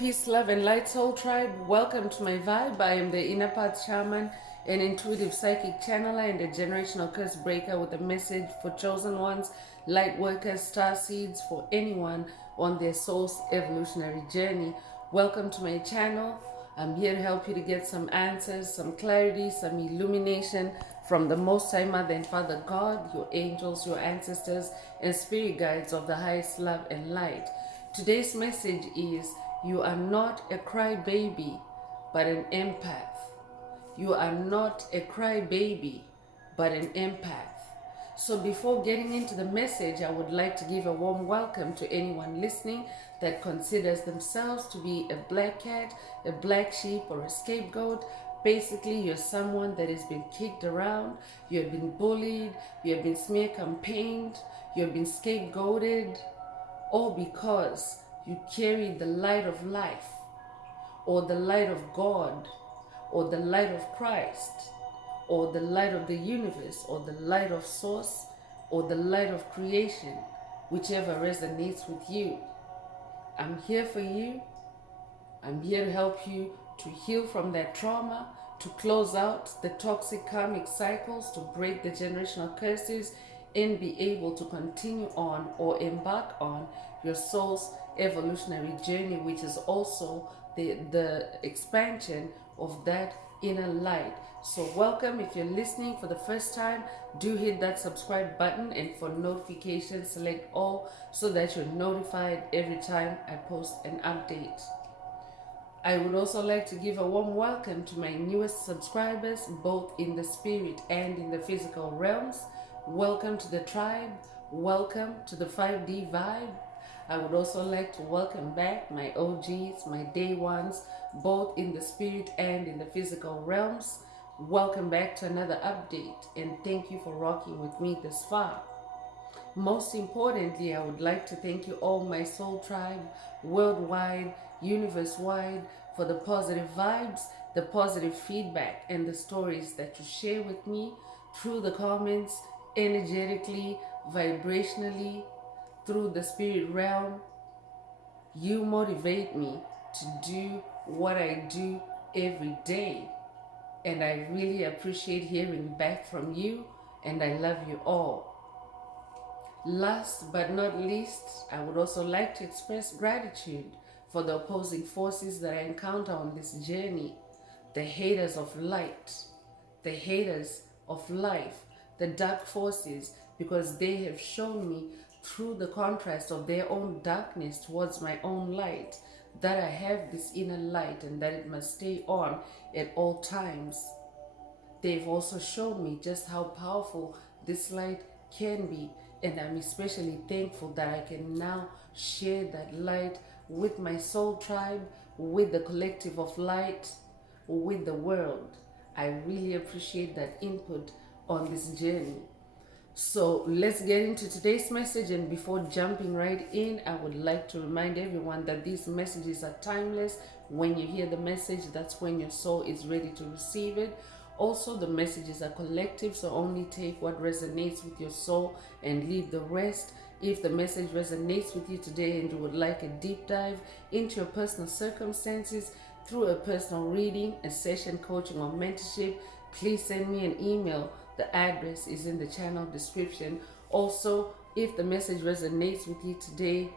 Peace, love, and light, soul tribe. Welcome to my vibe. I am the inner path shaman, an intuitive psychic channeler, and a generational curse breaker with a message for chosen ones, light workers, star seeds, for anyone on their soul's evolutionary journey. Welcome to my channel. I'm here to help you to get some answers, some clarity, some illumination from the Most High Mother and Father God, your angels, your ancestors, and spirit guides of the highest love and light. Today's message is: you are not a crybaby, but an empath. You are not a crybaby, but an empath. So before getting into the message, I would like to give a warm welcome to anyone listening that considers themselves to be a black cat, a black sheep, or a scapegoat. Basically, you're someone that has been kicked around, you have been bullied, you have been smear campaigned, you have been scapegoated, all because you carry the light of life, or the light of God, or the light of Christ, or the light of the universe, or the light of source, or the light of creation, whichever resonates with you. I'm here for you. I'm here to help you to heal from that trauma, to close out the toxic karmic cycles, to break the generational curses, and be able to continue on or embark on your soul's evolutionary journey, which is also the expansion of that inner light. So welcome. If you're listening for the first time, do hit that subscribe button, and for notifications, select all so that you're notified every time I post an update. I would also like to give a warm welcome to my newest subscribers, both in the spirit and in the physical realms. Welcome to the tribe. Welcome to the 5D vibe. I would also like to welcome back my OGs, my day ones, both in the spirit and in the physical realms. Welcome back to another update, and thank you for rocking with me this far. Most importantly, I would like to thank you all, my soul tribe, worldwide, universe-wide, for the positive vibes, the positive feedback, and the stories that you share with me through the comments, energetically, vibrationally, through the spirit realm. You motivate me to do what I do every day. And I really appreciate hearing back from you, and I love you all. Last but not least, I would also like to express gratitude for the opposing forces that I encounter on this journey. The haters of light, the haters of life, the dark forces, because they have shown me through the contrast of their own darkness towards my own light that I have this inner light and that it must stay on at all times. They've also shown me just how powerful this light can be, and I'm especially thankful that I can now share that light with my soul tribe, with the collective of light, with the world. I really appreciate that input on this journey. So let's get into today's message, and before jumping right in, I would like to remind everyone that these messages are timeless. When you hear the message, that's when your soul is ready to receive it. Also, the messages are collective, so only take what resonates with your soul and leave the rest. If the message resonates with you today and you would like a deep dive into your personal circumstances through a personal reading, a session, coaching, or mentorship, please send me an email. The address is in the channel description. Also, if the message resonates with you today,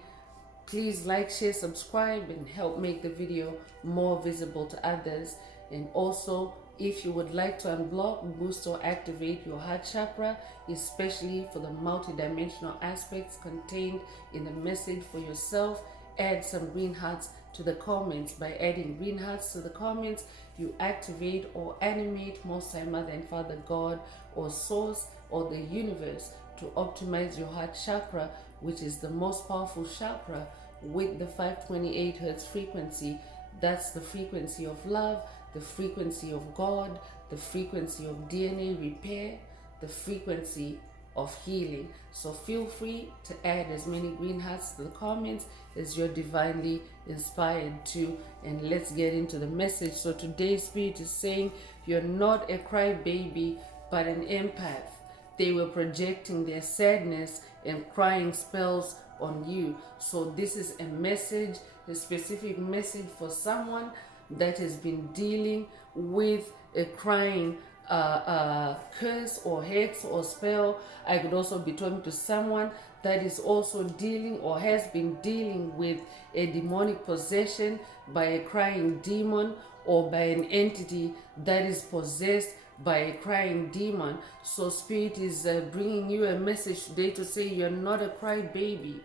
please like, share, subscribe, and help make the video more visible to others. And also, if you would like to unblock, boost, or activate your heart chakra, especially for the multidimensional aspects contained in the message for yourself, add some green hearts to the comments. By adding green hearts to the comments, you activate or animate Most High Mother and Father God, or Source, or the universe to optimize your heart chakra, which is the most powerful chakra, with the 528 Hertz frequency. That's the frequency of love, the frequency of God, the frequency of DNA repair, the frequency of healing. So feel free to add as many green hearts to the comments as you're divinely inspired to. And let's get into the message. So today's spirit is saying, you're not a crybaby, but an empath. They were projecting their sadness and crying spells on you. So this is a message, a specific message for someone that has been dealing with a crying curse or hex or spell. I could also be talking to someone that is also dealing or has been dealing with a demonic possession by a crying demon or by an entity that is possessed by a crying demon. So Spirit is bringing you a message today to say you're not a crybaby.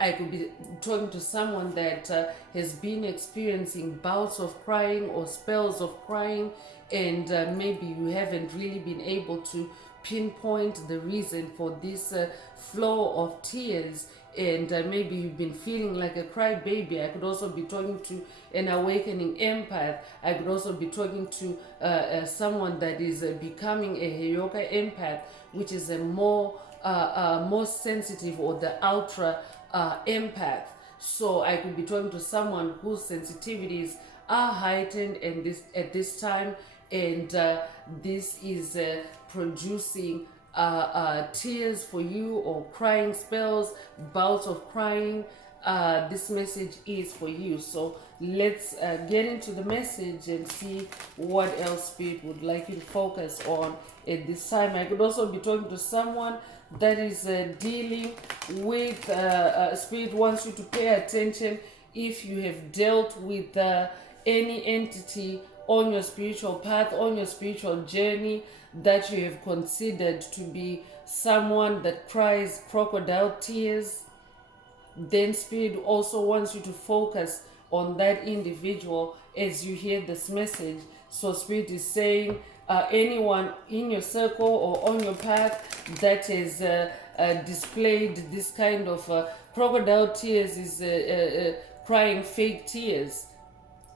I could be talking to someone that has been experiencing bouts of crying or spells of crying, and maybe you haven't really been able to pinpoint the reason for this flow of tears, and maybe you've been feeling like a crybaby. I could also be talking to an awakening empath. I could also be talking to someone that is becoming a Heyoka empath, which is a more sensitive, or the ultra empath. So I could be talking to someone whose sensitivities are heightened and at this time, and this is producing tears for you, or crying spells, bouts of crying. This message is for you. So let's get into the message and see what else Spirit would like you to focus on at this time. I could also be talking to someone that is dealing with Spirit wants you to pay attention if you have dealt with any entity on your spiritual path, on your spiritual journey, that you have considered to be someone that cries crocodile tears. Then Spirit also wants you to focus on that individual as you hear this message. So Spirit is saying anyone in your circle or on your path that has displayed this kind of crocodile tears is crying fake tears,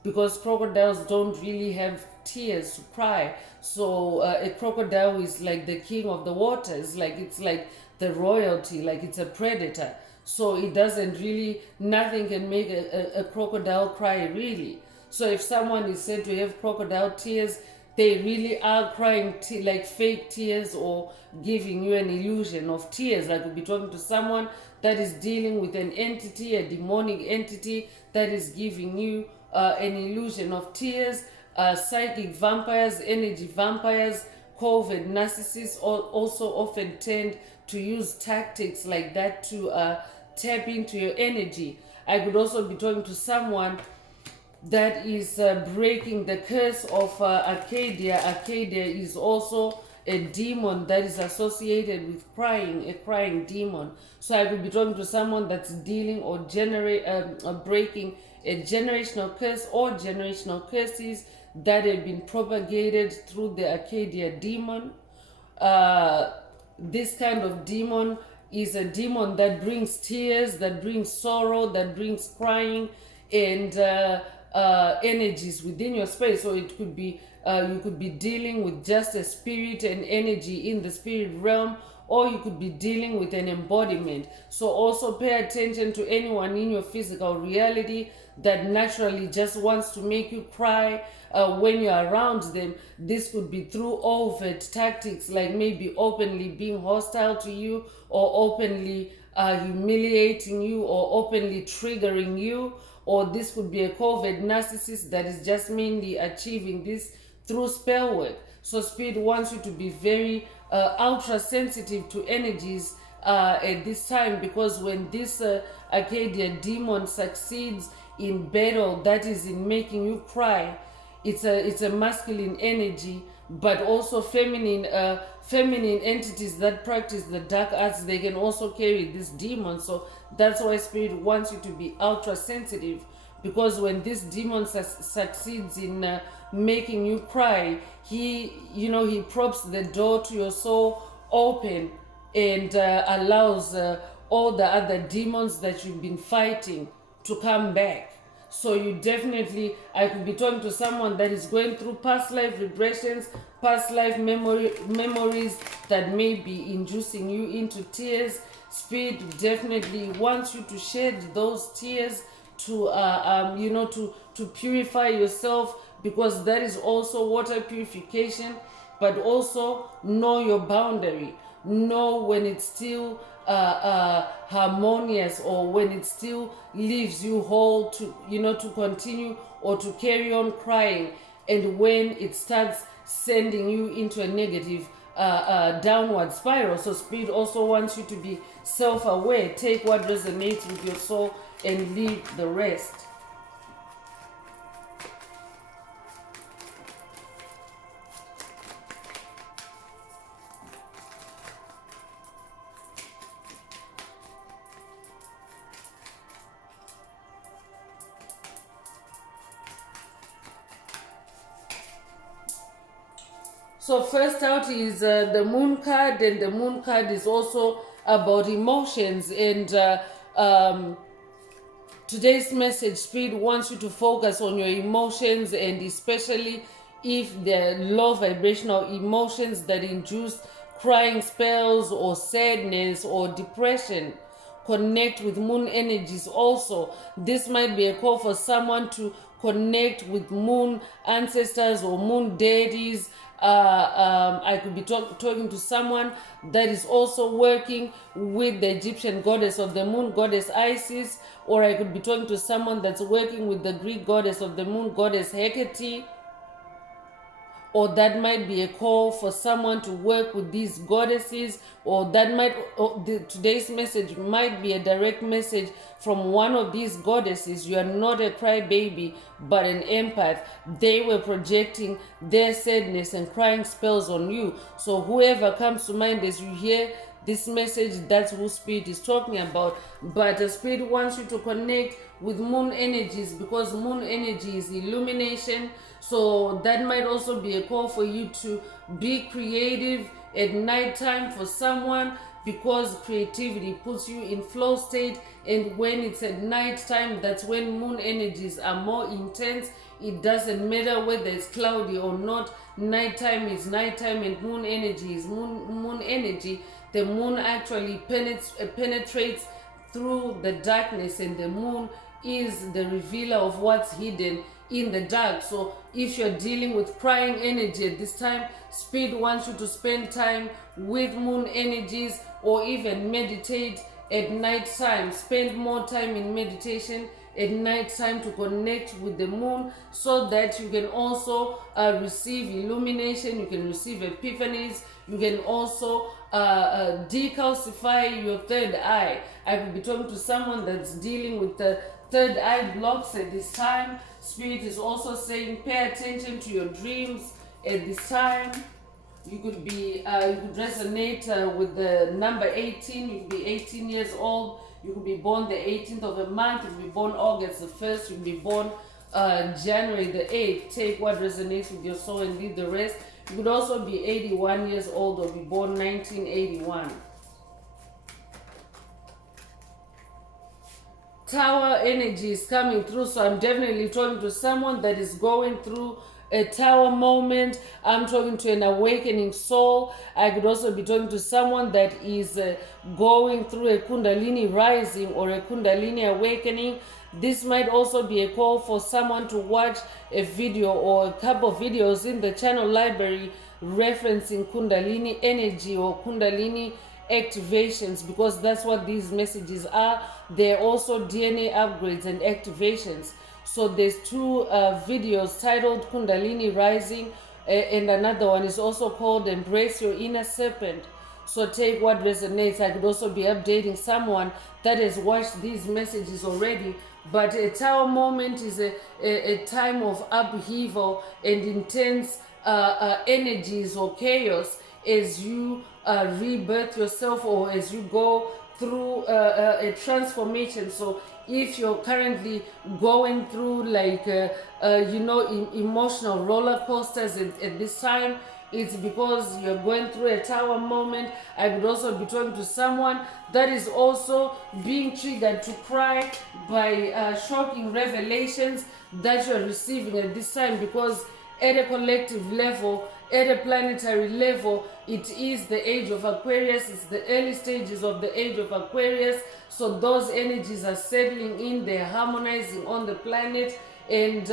because crocodiles don't really have tears to cry. So a crocodile is like the king of the waters, like it's like the royalty, like it's a predator. So it doesn't really, nothing can make a crocodile cry really. So if someone is said to have crocodile tears, they really are crying like fake tears, or giving you an illusion of tears. Like we'll be talking to someone that is dealing with an entity, a demonic entity that is giving you an illusion of tears. Psychic vampires, energy vampires, covert narcissists also often tend to use tactics like that to tap into your energy. I could also be talking to someone that is breaking the curse of Arcadia. Arcadia is also a demon that is associated with crying, a crying demon. So I could be talking to someone that's dealing or breaking a generational curse or generational curses that have been propagated through the Arcadia demon. This kind of demon is a demon that brings tears, that brings sorrow, that brings crying, and energies within your space. So it could be you could be dealing with just a spirit and energy in the spirit realm, or you could be dealing with an embodiment. So also pay attention to anyone in your physical reality that naturally just wants to make you cry when you're around them. This could be through overt tactics, like maybe openly being hostile to you, or openly humiliating you, or openly triggering you. Or this could be a covert narcissist that is just mainly achieving this through spell work. So Spirit wants you to be very ultra sensitive to energies at this time, because when this Arcadia demon succeeds in battle, that is in making you cry, it's a masculine energy, but also feminine entities that practice the dark arts, they can also carry this demon. So that's why Spirit wants you to be ultra sensitive, because when this demon succeeds in making you cry, he props the door to your soul open, and allows all the other demons that you've been fighting to come back. So you definitely, I could be talking to someone that is going through past life regressions, past life memories that may be inducing you into tears. Spirit definitely wants you to shed those tears to to purify yourself, because that is also water purification. But also know your boundary. know when it's still harmonious, or when it still leaves you whole to, to continue or to carry on crying, and when it starts sending you into a negative downward spiral. So Spirit also wants you to be self-aware. Take what resonates with your soul and leave the rest. So first out is the moon card, and the moon card is also about emotions. And today's message, Spirit wants you to focus on your emotions, and especially if they're low vibrational emotions that induce crying spells or sadness or depression. Connect with moon energies also. This might be a call for someone to connect with moon ancestors or moon deities. I could be talking to someone that is also working with the Egyptian goddess of the moon, goddess Isis, or I could be talking to someone that's working with the Greek goddess of the moon, goddess Hecate. Or that might be a call for someone to work with these goddesses, or that might, today's message might be a direct message from one of these goddesses. You are not a crybaby, but an empath. They were projecting their sadness and crying spells on you. So whoever comes to mind as you hear this message, that's who Spirit is talking about. But the Spirit wants you to connect with moon energies, because moon energy is illumination. So that might also be a call for you to be creative at nighttime for someone, because creativity puts you in flow state. And when it's at nighttime, that's when moon energies are more intense. It doesn't matter whether it's cloudy or not. Nighttime is nighttime, and moon energy is moon energy. The moon actually penetrates through the darkness, and the moon is the revealer of what's hidden in the dark. So if you're dealing with crying energy at this time, Spirit wants you to spend time with moon energies, or even meditate at night time. Spend more time in meditation at night time to connect with the moon, so that you can also receive illumination, you can receive epiphanies, you can also decalcify your third eye. I could be talking to someone that's dealing with the third eye blocks at this time. Spirit is also saying pay attention to your dreams at this time. You could be, you could resonate with the number 18. You could be 18 years old. You could be born the 18th of a month. You could be born August the 1st. You could be born January the 8th. Take what resonates with your soul and leave the rest. You could also be 81 years old, or be born 1981. Tower energy is coming through, so I'm definitely talking to someone that is going through a tower moment. I'm talking to an awakening soul. I could also be talking to someone that is going through a kundalini rising or a kundalini awakening. This might also be a call for someone to watch a video or a couple of videos in the channel library referencing kundalini energy or kundalini activations, because that's what these messages are. They're also DNA upgrades and activations. So there's two videos titled Kundalini Rising, and another one is also called Embrace Your Inner Serpent. So take what resonates. I could also be updating someone that has watched these messages already. But a tower moment is a time of upheaval and intense energies or chaos as you rebirth yourself, or as you go through a transformation. So if you're currently going through like emotional roller coasters at this time, it's because you're going through a tower moment. I could also be talking to someone that is also being triggered to cry by shocking revelations that you're receiving at this time, because at a collective level, at a planetary level, it is the age of Aquarius. It's the early stages of the age of Aquarius. So those energies are settling in, they're harmonizing on the planet. And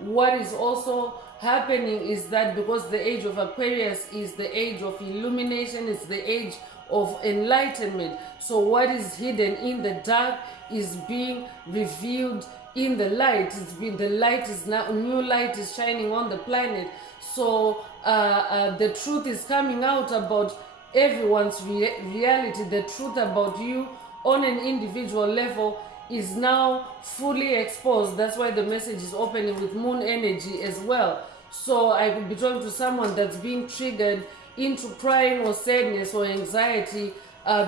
what is also happening is that because the age of Aquarius is the age of illumination, it's the age of enlightenment. So what is hidden in the dark is being revealed in the light. The light is now, new light is shining on the planet. So the truth is coming out about everyone's reality. The truth about you on an individual level is now fully exposed. That's why the message is opening with moon energy as well. So I could be talking to someone that's being triggered into crying or sadness or anxiety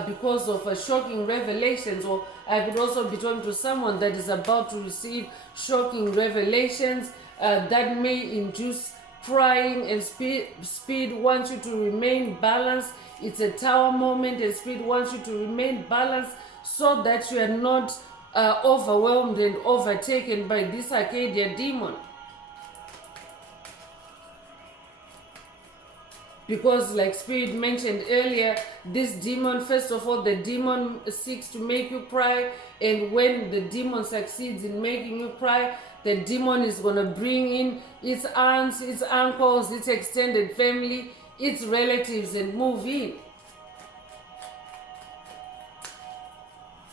because of shocking revelations. Or I could also be talking to someone that is about to receive shocking revelations that may induce crying. And speed wants you to remain balanced. It's a tower moment, and speed wants you to remain balanced so that you are not overwhelmed and overtaken by this Arcadia demon. Because like Spirit mentioned earlier, this demon, first of all, the demon seeks to make you cry, and when the demon succeeds in making you cry, the demon is going to bring in its aunts, its uncles, its extended family, its relatives, and move in.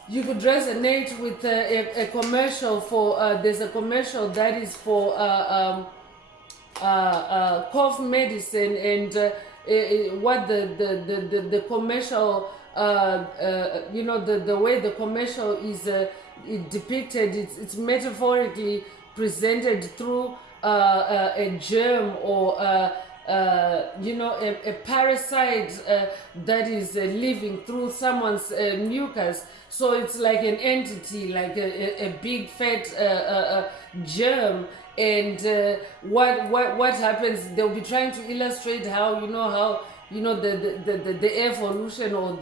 You could resonate with a commercial for, there's a commercial that is for cough medicine, and what the commercial, the way the commercial is depicted, it's metaphorically presented through a germ or a parasite that is living through someone's mucus. So it's like an entity, like a big fat germ. And what happens? They'll be trying to illustrate how the evolution, or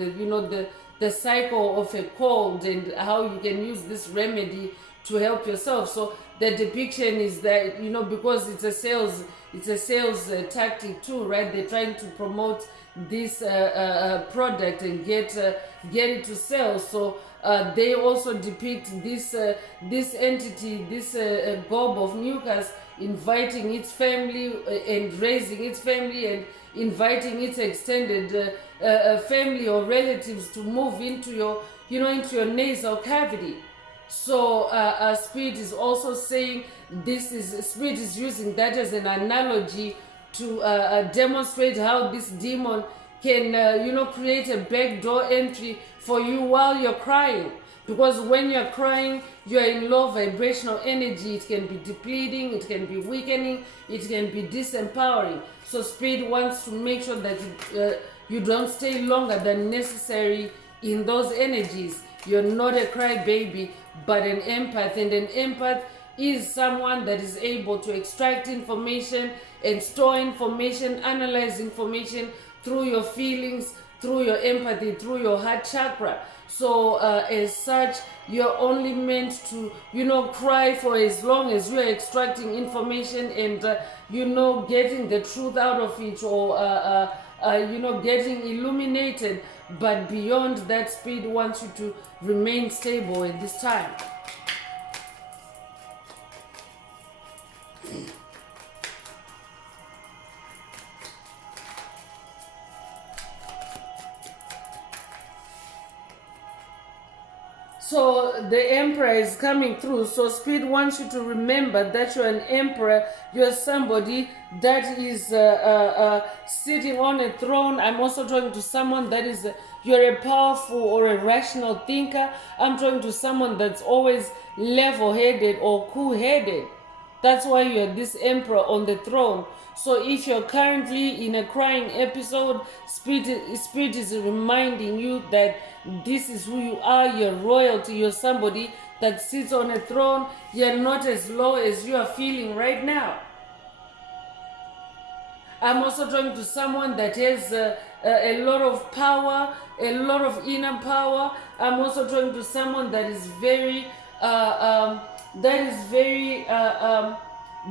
the cycle of a cold, and how you can use this remedy to help yourself. So the depiction is that, because it's a sales tactic too, right? They're trying to promote this product and get it to sell. So they also depict this entity, this gob of mucus, inviting its family and raising its family, and inviting its extended family or relatives to move into your nasal cavity. So Spirit is also saying Spirit is using that as an analogy to demonstrate how this demon can create a backdoor entry for you while you're crying. Because when you're crying, you're in low vibrational energy. It can be depleting, it can be weakening, it can be disempowering. So Spirit wants to make sure that you don't stay longer than necessary in those energies. You're not a crybaby, but an empath. And an empath is someone that is able to extract information and store information, analyze information through your feelings, through your empathy, through your heart chakra. So as such, you're only meant to, cry for as long as you're extracting information and, getting the truth out of it, or, getting illuminated. But beyond that, Spirit wants you to remain stable at this time. So the Emperor is coming through. So Spirit wants you to remember that you're an Emperor. You're somebody that is sitting on a throne. I'm also talking to someone that is, you're a powerful or a rational thinker. I'm talking to someone that's always level-headed or cool-headed. That's why you're this Emperor on the throne. So if you're currently in a crying episode, Spirit is reminding you that this is who you are. You're royalty. You're somebody that sits on a throne. You're not as low as you are feeling right now. I'm also talking to someone that has a lot of power, a lot of inner power. I'm also talking to someone that is very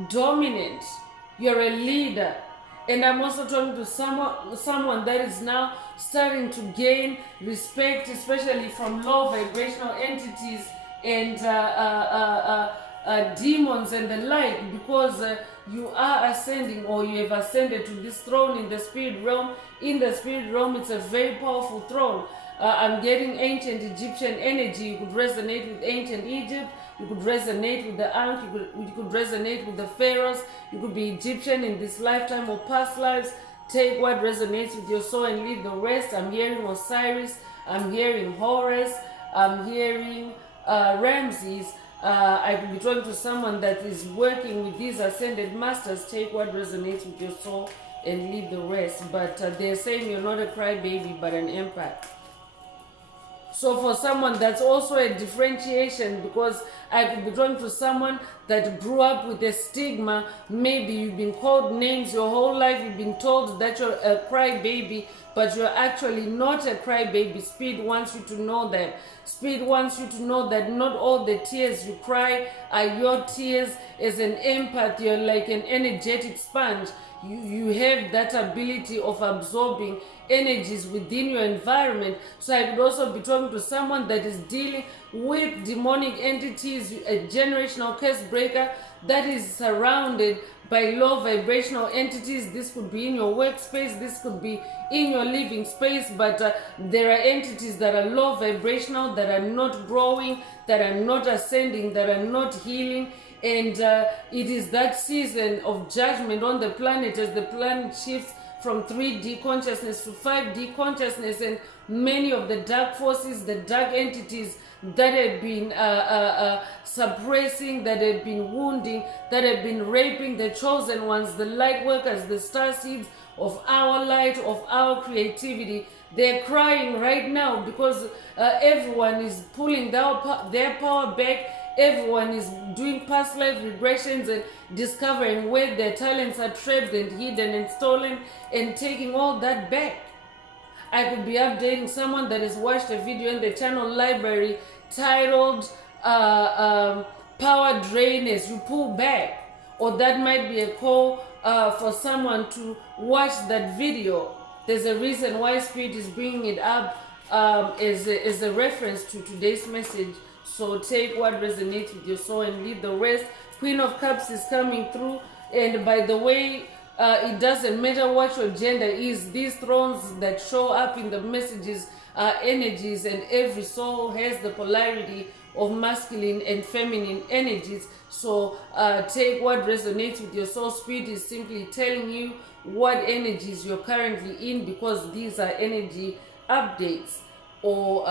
dominant. You're a leader. And I'm also talking to someone that is now starting to gain respect, especially from low vibrational entities and demons and the like, because you are ascending, or you have ascended to this throne in the spirit realm. In the spirit realm, it's a very powerful throne. I'm getting ancient Egyptian energy. You could resonate with ancient Egypt. You could resonate with the Ankh. You could resonate with the pharaohs. You could be Egyptian in this lifetime or past lives. Take what resonates with your soul and leave the rest. I'm hearing Osiris. I'm hearing Horus. I'm hearing Ramses. I could be talking to someone that is working with these ascended masters. Take what resonates with your soul and leave the rest. But they're saying you're not a crybaby, but an empath. So for someone, that's also a differentiation, because I could be drawn to someone that grew up with a stigma. Maybe you've been called names your whole life. You've been told that you're a crybaby, but you're actually not a crybaby. Spirit wants you to know that. Spirit wants you to know that not all the tears you cry are your tears. As an empath, you're like an energetic sponge. You have that ability of absorbing energies within your environment. So I could also be talking to someone that is dealing with demonic entities, a generational curse breaker that is surrounded by low vibrational entities. This could be in your workspace, this could be in your living space, but there are entities that are low vibrational, that are not growing, that are not ascending, that are not healing. And it is that season of judgment on the planet, as the planet shifts from 3D consciousness to 5D consciousness, and many of the dark forces, the dark entities that have been suppressing, that have been wounding, that have been raping the chosen ones, the light workers, the star seeds of our light, of our creativity. They're crying right now because everyone is pulling their power back. Everyone is doing past life regressions and discovering where their talents are trapped and hidden and stolen, and taking all that back. I could be updating someone that has watched a video in the channel library titled Power Drain as you pull back. Or that might be a call for someone to watch that video. There's a reason why Spirit is bringing it up as a reference to today's message. So take what resonates with your soul and leave the rest. Queen of Cups is coming through. And by the way, it doesn't matter what your gender is. These thrones that show up in the messages are energies, and every soul has the polarity of masculine and feminine energies. So take what resonates with your soul. Spirit is simply telling you what energies you're currently in, because these are energy updates. Or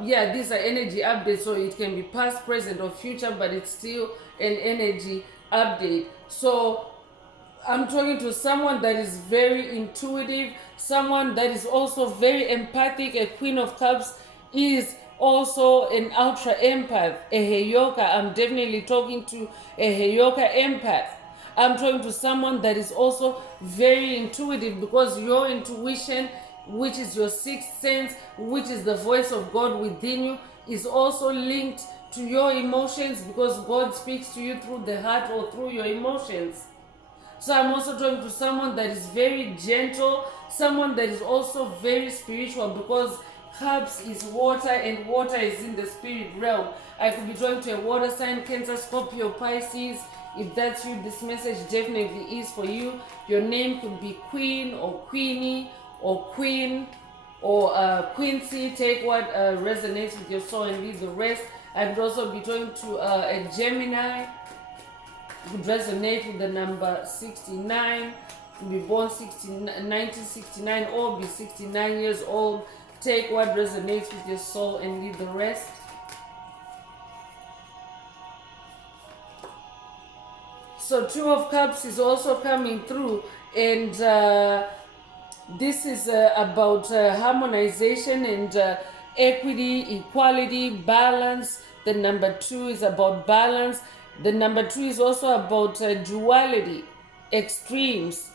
these are energy updates, so it can be past, present, or future, but it's still an energy update. So I'm talking to someone that is very intuitive, someone that is also very empathic. A Queen of Cups is also an ultra empath, a Heyoka. I'm definitely talking to a Heyoka empath. I'm talking to someone that is also very intuitive, because your intuition, which is your sixth sense, which is the voice of God within you, is also linked to your emotions, because God speaks to you through the heart or through your emotions. So I'm also talking to someone that is very gentle, someone that is also very spiritual, because Cups is water, and water is in the spirit realm. I could be drawn to a water sign, Cancer, Scorpio, Pisces. If that's you, this message definitely is for you. Your name could be Queen or Queenie or Queen or Quincy. Take what resonates with your soul and leave the rest. I could also be talking to a Gemini. Would resonate with the number 69. Be born 1969 or be 69 years old. Take what resonates with your soul and leave the rest. So Two of Cups is also coming through, and this is about harmonization and equity, equality, balance. The number 2 is about balance. The number 2 is also about duality, extremes.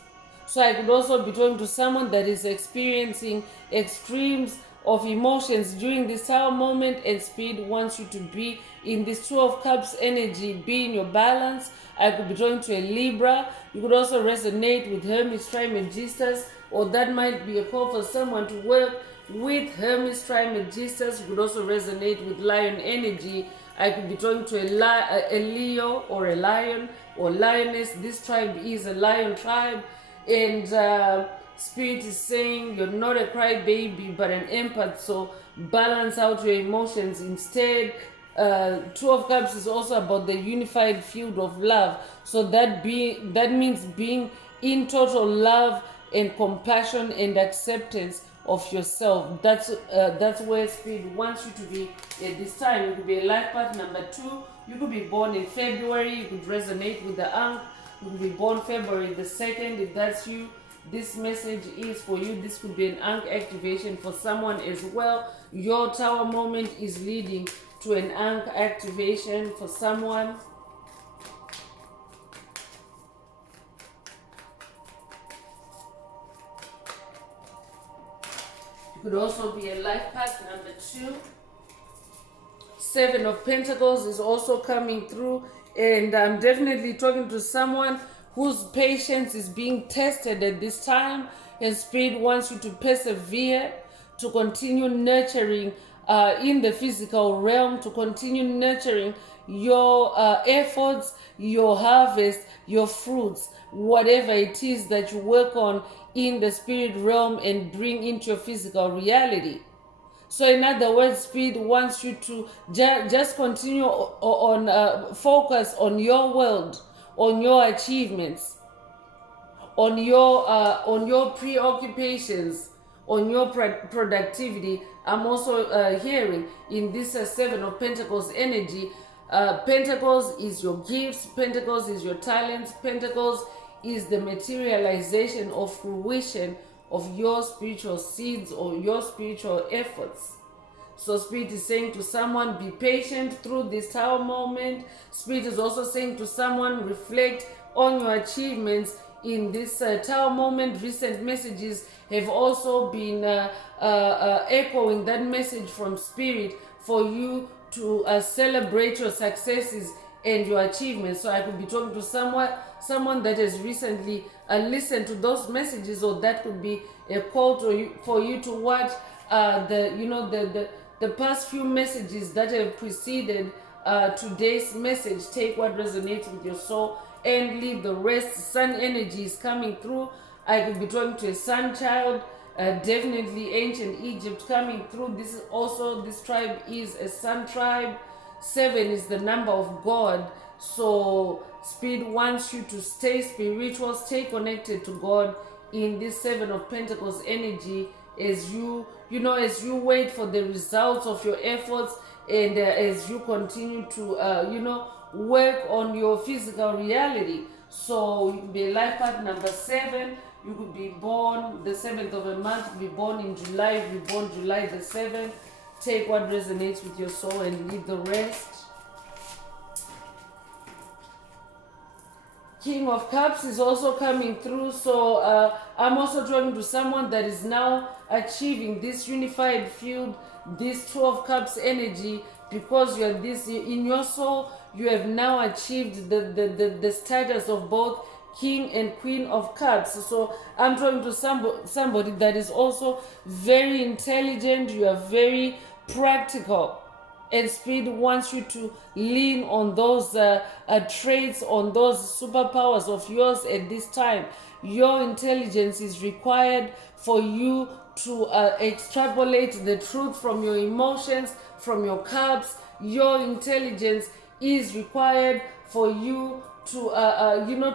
So I could also be talking to someone that is experiencing extremes of emotions during this tower moment, and Spirit wants you to be in this Two of Cups energy, be in your balance. I could be talking to a Libra. You could also resonate with Hermes Trismegistus, or that might be a call for someone to work with Hermes Trismegistus. You could also resonate with Lion energy. I could be talking to a Leo or a lion or lioness. This tribe is a lion tribe. And Spirit is saying you're not a crybaby but an empath, so balance out your emotions instead. Two of Cups is also about the unified field of love, so that means being in total love and compassion and acceptance of yourself. That's where Spirit wants you to be at this time. You could be a life path number 2. You could be born in February. You could resonate with the Ankh. You could be born February the 2nd. If that's you, this message is for you. This could be an Ankh activation for someone as well. Your Tower moment is leading to an Ankh activation for someone. It could also be a life path number 2. 7 of Pentacles is also coming through, and I'm definitely talking to someone whose patience is being tested at this time, and Spirit wants you to persevere, to continue nurturing in the physical realm, to continue nurturing your efforts, your harvest, your fruits, whatever it is that you work on in the spirit realm and bring into your physical reality. So in other words, Spirit wants you to just continue on focus on your world, on your achievements, on your preoccupations, on your productivity. I'm also hearing in this 7 of Pentacles energy, Pentacles is your gifts, Pentacles is your talents, Pentacles is the materialization of fruition of your spiritual seeds or your spiritual efforts. So Spirit is saying to someone, be patient through this Tower moment. Spirit is also saying to someone, reflect on your achievements in this Tower moment. Recent messages have also been echoing that message from Spirit for you to celebrate your successes and your achievements. So I could be talking to someone that has recently listened to those messages, or that could be a call to you, for you to watch the past few messages that have preceded today's message. Take what resonates with your soul and leave the rest. Sun energy is coming through. I could be talking to a sun child. Definitely ancient Egypt coming through. This tribe is a sun tribe. 7 is the number of God. So Spirit wants you to stay spiritual, stay connected to God in this 7 of Pentacles energy, as you wait for the results of your efforts, and as you continue to work on your physical reality. So you could be life path number 7. You could be born the 7th of a month. You could be born in July. You could be born July the 7th. Take what resonates with your soul and leave the rest. King of Cups is also coming through. So I'm also talking to someone that is now achieving this unified field, this 2 of Cups energy, because you are this in your soul. You have now achieved the status of both King and Queen of Cups. So I'm talking to somebody that is also very intelligent. You are very practical, and Spirit wants you to lean on those traits, on those superpowers of yours at this time. Your intelligence is required for you to extrapolate the truth from your emotions, from your cups. Your intelligence is required for you to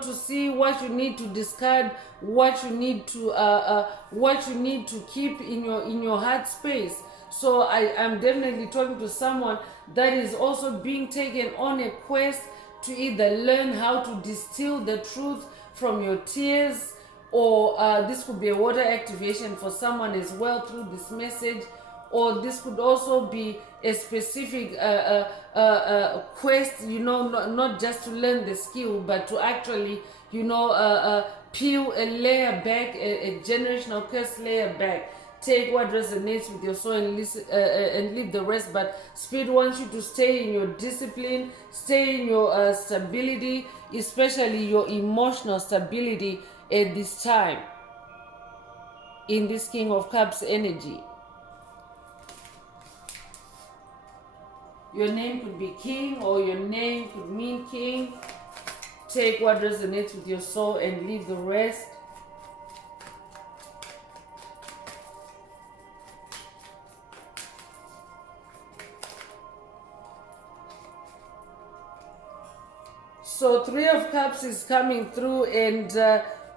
to see what you need to discard, what you need to keep in your heart space. So I am definitely talking to someone that is also being taken on a quest to either learn how to distill the truth from your tears, or this could be a water activation for someone as well through this message, or this could also be a specific quest, not just to learn the skill, but to actually, peel a layer back, a generational curse layer back. Take what resonates with your soul and listen, and leave the rest. But Spirit wants you to stay in your discipline, stay in your stability, especially your emotional stability at this time, in this King of Cups energy. Your name could be king, or your name could mean king. Take what resonates with your soul and leave the rest. So 3 of Cups is coming through, and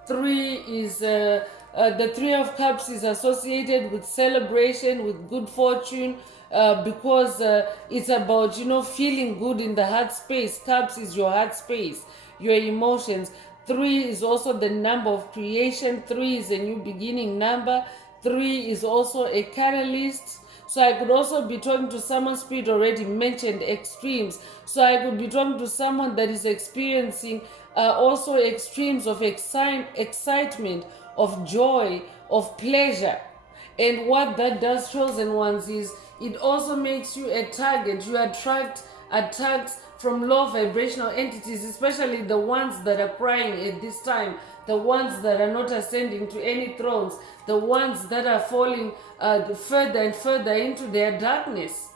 3 is the 3 of Cups is associated with celebration, with good fortune, because it's about, feeling good in the heart space. Cups is your heart space, your emotions. 3 is also the number of creation. 3 is a new beginning number. 3 is also a catalyst. So I could also be talking to someone, spirit already mentioned extremes. So I could be talking to someone that is experiencing also extremes of excitement, of joy, of pleasure. And what that does, chosen ones, is it also makes you a target. You attract attacks from low vibrational entities, especially the ones that are crying at this time, the ones that are not ascending to any thrones, the ones that are falling further and further into their darkness.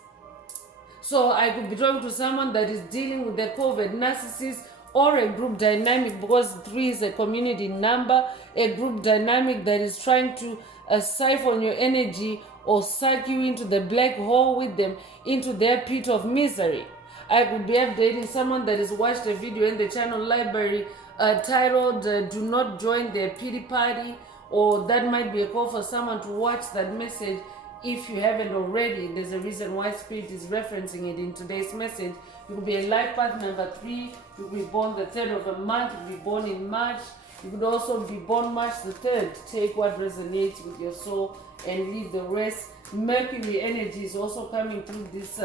So I could be talking to someone that is dealing with the COVID narcissist, or a group dynamic, because 3 is a community number, a group dynamic that is trying to siphon your energy or suck you into the black hole with them, into their pit of misery. I could be updating someone that has watched a video in the channel library titled Do Not Join Their Pity Party, or that might be a call for someone to watch that message if you haven't already. There's a reason why Spirit is referencing it in today's message. You could be a life path number 3. You could be born the 3rd of a month. You could be born in March. You could also be born March the 3rd. Take what resonates with your soul and leave the rest. Mercury energy is also coming through this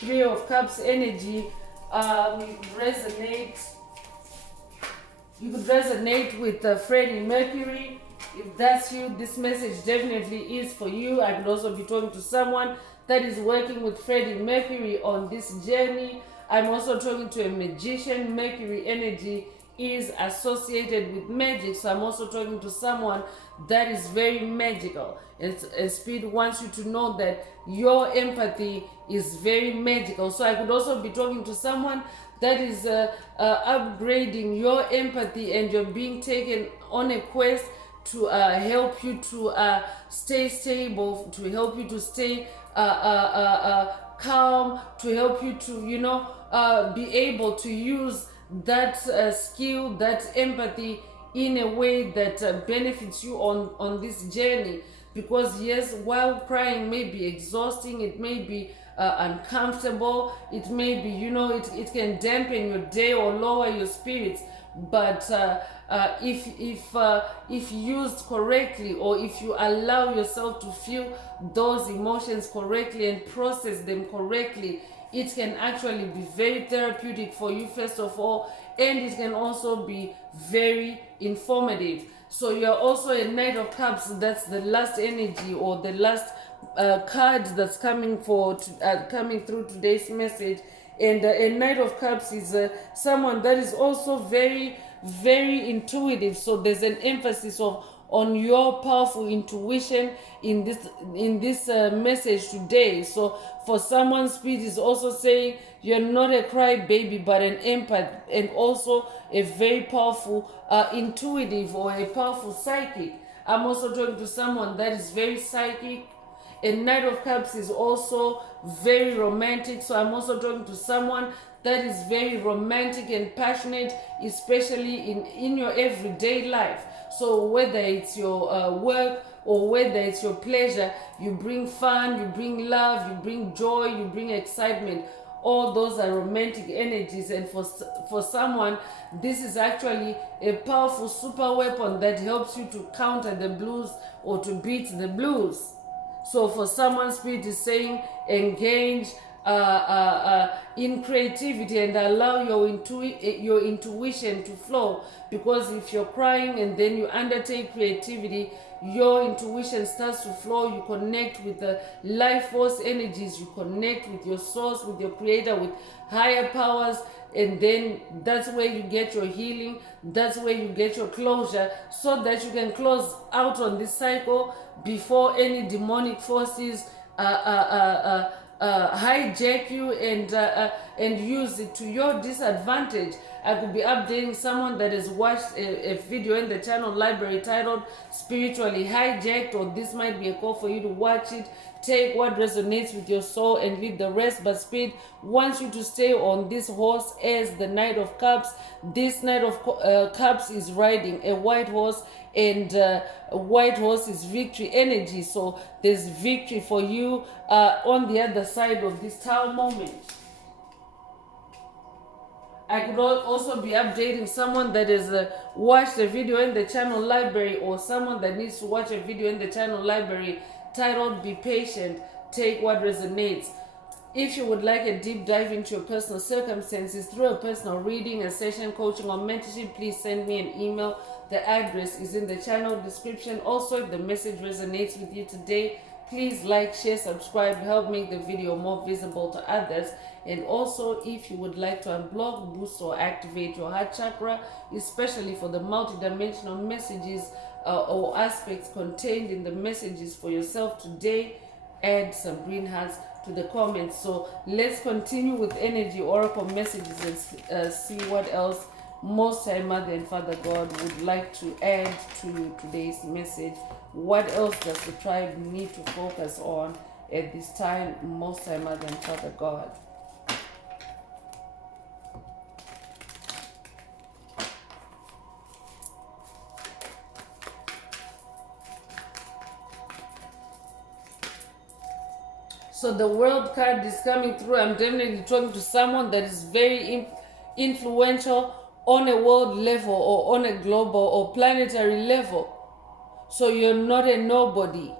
3 of Cups energy. You could resonate with Freddie Mercury. If that's you, this message definitely is for you. I could also be talking to someone that is working with Freddie Mercury on this journey. I'm also talking to a magician. Mercury energy is associated with magic, so I'm also talking to someone that is very magical. And Spirit wants you to know that your empathy is very magical. So I could also be talking to someone that is upgrading your empathy, and you're being taken on a quest to help you to stay stable, to help you to stay calm, to help you to, be able to use that skill, that empathy in a way that benefits you on this journey. Because yes, while crying may be exhausting, it may be uncomfortable, it may be, it can dampen your day or lower your spirits. But if used correctly, or if you allow yourself to feel those emotions correctly and process them correctly, it can actually be very therapeutic for you, first of all, and it can also be very informative. So you're also a Knight of Cups. That's the last energy, or the last card that's coming through today's message. And a Knight of Cups is someone that is also very, very intuitive. So there's an emphasis on your powerful intuition in this message today. So for someone, Spirit is also saying you're not a crybaby, but an empath, and also a very powerful intuitive, or a powerful psychic. I'm also talking to someone that is very psychic. A Knight of Cups is also very romantic. So I'm also talking to someone that is very romantic and passionate, especially in your everyday life. So whether it's your work, or whether it's your pleasure, you bring fun, you bring love, you bring joy, you bring excitement. All those are romantic energies. And for someone, this is actually a powerful super weapon that helps you to counter the blues, or to beat the blues. So for someone, Spirit is saying engage in creativity and allow your intuition to flow. Because if you're crying and then you undertake creativity, your intuition starts to flow. You connect with the life force energies, you connect with your source, with your creator, with higher powers, and then that's where you get your healing, that's where you get your closure, so that you can close out on this cycle before any demonic forces hijack you and use it to your disadvantage. I could be updating someone that has watched a video in the channel library titled Spiritually Hijacked, or this might be a call for you to watch it. Take what resonates with your soul and leave the rest. But Spirit wants you to stay on this horse as the Knight of Cups. This Knight of Cups is riding a white horse, and a white horse is victory energy. So there's victory for you on the other side of this tower moment. I could also be updating someone that has watched a video in the channel library, or someone that needs to watch a video in the channel library titled Be Patient, Take What Resonates. If you would like a deep dive into your personal circumstances through a personal reading, a session, coaching, or mentorship, please send me an email. The address is in the channel description. Also, if the message resonates with you today, please like, share, subscribe, help make the video more visible to others. And also, if you would like to unblock, boost, or activate your heart chakra, especially for the multidimensional messages or aspects contained in the messages for yourself today, add some green hearts to the comments. So let's continue with energy oracle messages and see what else Most High Mother and Father God would like to add to today's message. What else does the tribe need to focus on at this time, Most High Mother and Father God? So the world card is coming through. I'm definitely talking to someone that is very influential on a world level, or on a global or planetary level. So you're not a nobody.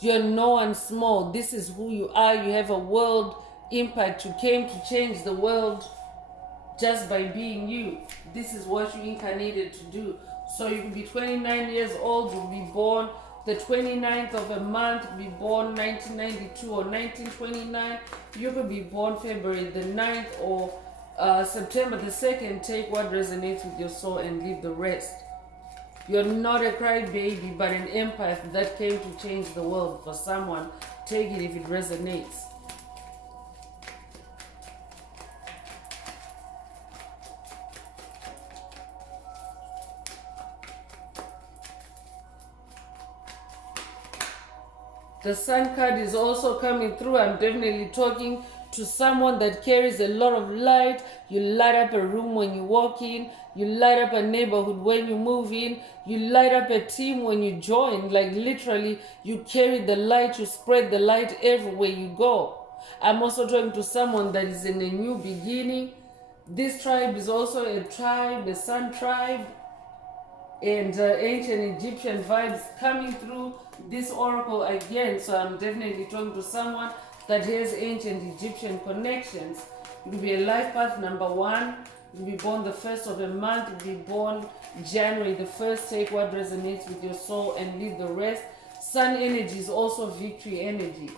You're no one small. This is who you are. You have a world impact. You came to change the world just by being you. This is what you incarnated to do. So you could be 29 years old. You'll be born the 29th of a month, be born 1992 or 1929. You could be born February the 9th or September the 2nd. Take what resonates with your soul and leave the rest. You're not a crybaby, but an empath that came to change the world for someone. Take it if it resonates. The Sun card is also coming through. I'm definitely talking to someone that carries a lot of light. You light up a room when you walk in. You light up a neighborhood when you move in. You light up a team when you join. Like literally, you carry the light. You spread the light everywhere you go. I'm also talking to someone that is in a new beginning. This tribe is also a tribe, the Sun tribe. And ancient Egyptian vibes coming through this oracle again. So I'm definitely talking to someone that has ancient Egyptian connections. It will be a life path number 1. You'll be born the 1st of a month. You'll be born January the 1st. Take what resonates with your soul and leave the rest. Sun energy is also victory energy.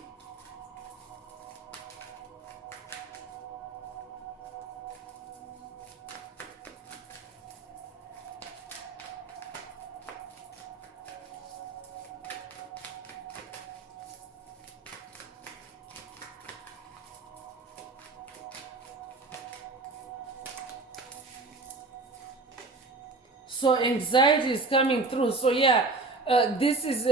So anxiety is coming through. So yeah, this is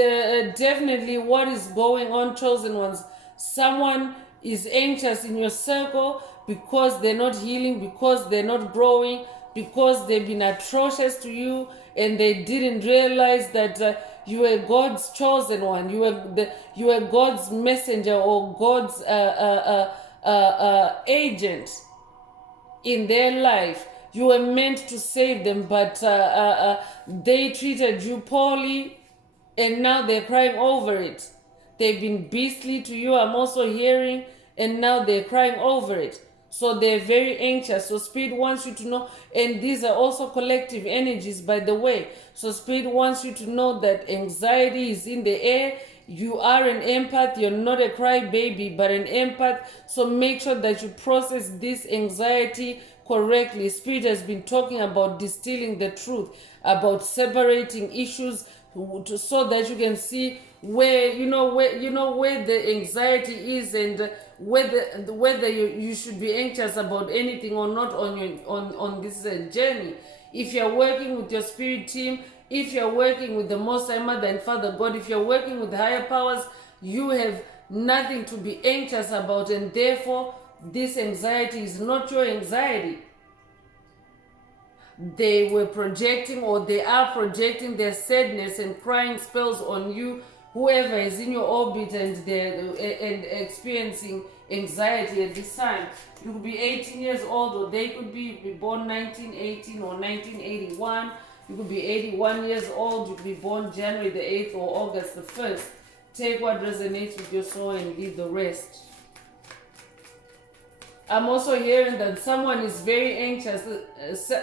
definitely what is going on, chosen ones. Someone is anxious in your circle because they're not healing, because they're not growing, because they've been atrocious to you and they didn't realize that you were God's chosen one. You were God's messenger or God's agent in their life. You were meant to save them, but they treated you poorly, and now they're crying over it. They've been beastly to you, I'm also hearing, and now they're crying over it. So they're very anxious. So Spirit wants you to know, and these are also collective energies, by the way. So Spirit wants you to know that anxiety is in the air. You are an empath. You're not a crybaby, but an empath. So make sure that you process this anxiety correctly. Spirit has been talking about distilling the truth, about separating issues so that you can see where the anxiety is and whether you should be anxious about anything or not on your on this journey. If you're working with your spirit team, if you're working with the Most High Mother and Father God, if you're working with higher powers, you have nothing to be anxious about, and therefore this anxiety is not your anxiety. They were projecting, or they are projecting, their sadness and crying spells on you, whoever is in your orbit, and they're and experiencing anxiety at this time. You could be 18 years old, or they could be born 1918 or 1981. You could be 81 years old. You could be born January the 8th or August the 1st. Take what resonates with your soul and leave the rest. I'm also hearing that someone is very anxious.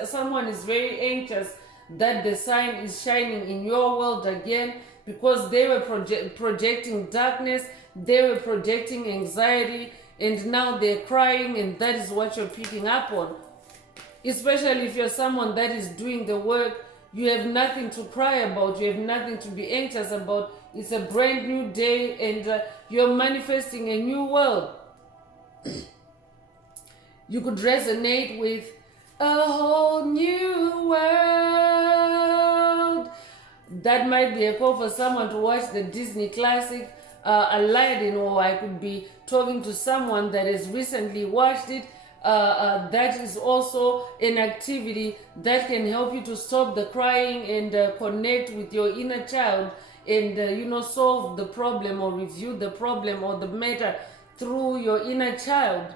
Someone is very anxious that the sun is shining in your world again, because they were projecting darkness, they were projecting anxiety, and now they're crying, and that is what you're picking up on. Especially if you're someone that is doing the work, you have nothing to cry about, you have nothing to be anxious about. It's a brand new day, and you're manifesting a new world. You could resonate with a whole new world. That might be a call for someone to watch the Disney classic Aladdin, or I could be talking to someone that has recently watched it. That is also an activity that can help you to stop the crying and connect with your inner child, and solve the problem or review the problem or the matter through your inner child.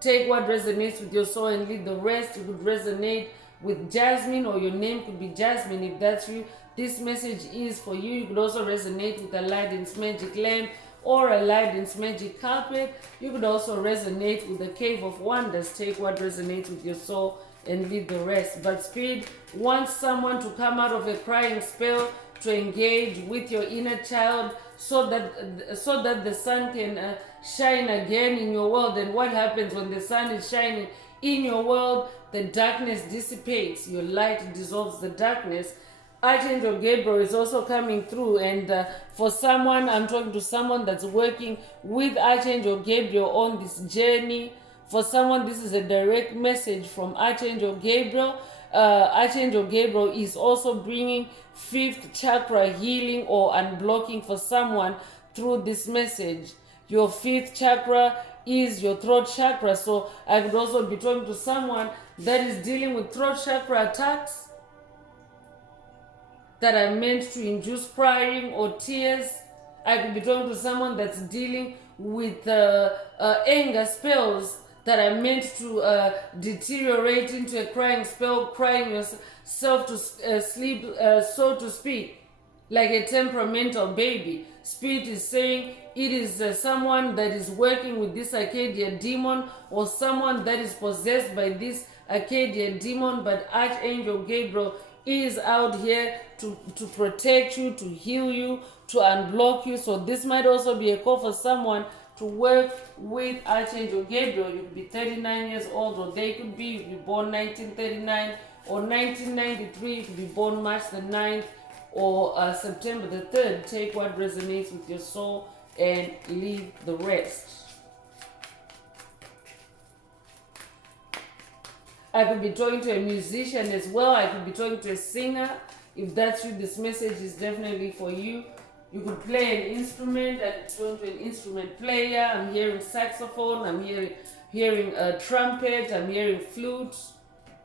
Take what resonates with your soul and leave the rest. You could resonate with Jasmine, or your name could be Jasmine if that's you. This message is for you. You could also resonate with Aladdin's magic lamp or Aladdin's magic carpet. You could also resonate with the Cave of Wonders. Take what resonates with your soul and leave the rest. But Spirit wants someone to come out of a crying spell, to engage with your inner child, so that the sun can shine again in your world. And what happens when the sun is shining in your world? The darkness dissipates, your light dissolves the darkness. Archangel Gabriel is also coming through, and for someone, I'm talking to someone that's working with Archangel Gabriel on this journey. For someone, this is a direct message from Archangel Gabriel. Archangel Gabriel is also bringing fifth chakra healing or unblocking for someone through this message. Your fifth chakra is your throat chakra, so I could also be talking to someone that is dealing with throat chakra attacks that are meant to induce crying or tears. I could be talking to someone that's dealing with anger spells that are meant to deteriorate into a crying spell, crying yourself to sleep, so to speak, like a temperamental baby. Spirit is saying it is someone that is working with this Arcadia demon, or someone that is possessed by this Arcadia demon, but Archangel Gabriel is out here to protect you, to heal you, to unblock you. So this might also be a call for someone to work with Archangel Gabriel. You could be 39 years old, or they could be born 1939 or 1993. You could be born March the 9th or September the 3rd. Take what resonates with your soul and leave the rest. I could be talking to a musician as well. I could be talking to a singer. If that's you, this message is definitely for you. You could play an instrument. I could talk to an instrument player. I'm hearing saxophone. I'm hearing a trumpet. I'm hearing flute.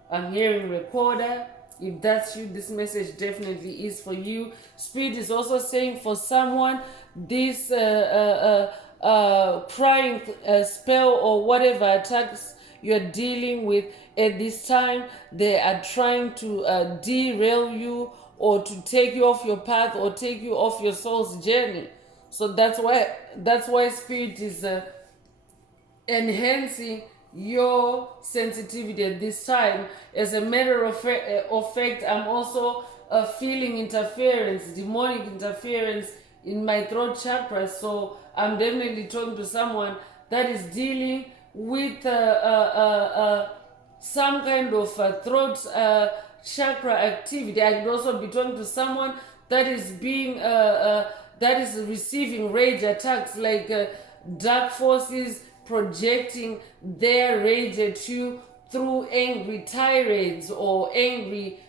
I'm hearing recorder. If that's you, this message definitely is for you. Spirit is also saying for someone, this crying spell or whatever attacks you're dealing with at this time, they are trying to derail you, or to take you off your path, or take you off your soul's journey. So that's why Spirit is enhancing your sensitivity at this time. As a matter of fact, I'm also feeling interference, demonic interference in my throat chakra. So I'm definitely talking to someone that is dealing with some kind of throat chakra activity. I could also be talking to someone that is being that is receiving rage attacks, like dark forces projecting their rage at you through angry tirades or angry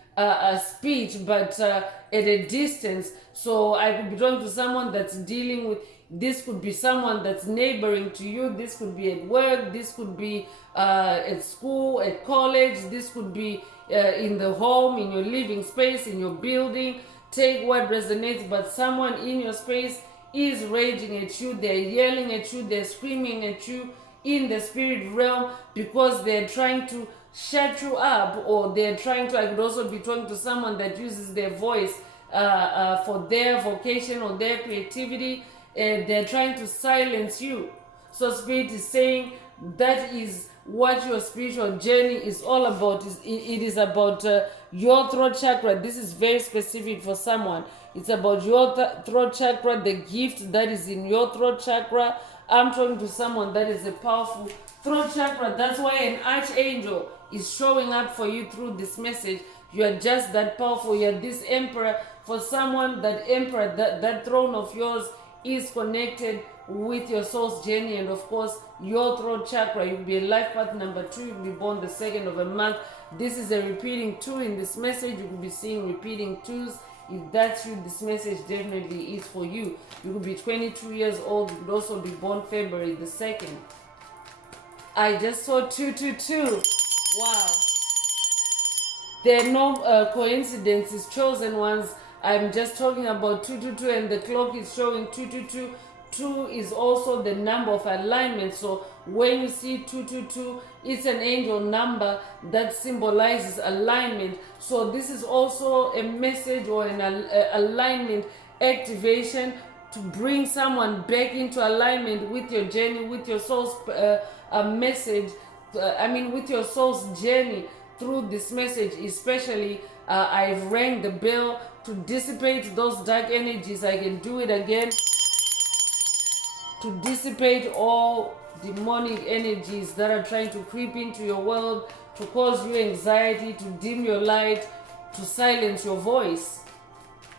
speech, but at a distance. So I could be talking to someone that's dealing with, this could be someone that's neighboring to you, this could be at work, this could be at school, at college, this could be in the home, in your living space, in your building. Take what resonates, but someone in your space is raging at you, they're yelling at you, they're screaming at you in the spirit realm because they're trying to shut you up, or they're trying to, I could also be talking to someone that uses their voice for their vocation or their creativity, and they're trying to silence you. So spirit is saying that is what your spiritual journey is all about. It is about your throat chakra. This is very specific for someone. It's about your throat chakra, the gift that is in your throat chakra. I'm talking to someone that is a powerful throat chakra. That's why an archangel is showing up for you through this message. You are just that powerful. You are this emperor. For someone, that emperor, that throne of yours is connected with your soul's journey, and of course your throat chakra. You'll be a life path number 2. You'll be born the 2nd of a month. This is a repeating 2 in this message. You will be seeing repeating 2s. If that's you, this message definitely is for you. You could be 22 years old. You could also be born February the 2nd. I just saw 222. Wow. There are no coincidences, chosen ones. I'm just talking about 222, and the clock is showing 222. 2 is also the number of alignment. So when you see 222, it's an angel number that symbolizes alignment. So this is also a message or an alignment activation to bring someone back into alignment with your journey, with your soul's message. With your soul's journey through this message. Especially, I've rang the bell to dissipate those dark energies. I can do it again. To dissipate all demonic energies that are trying to creep into your world, to cause you anxiety, to dim your light, to silence your voice.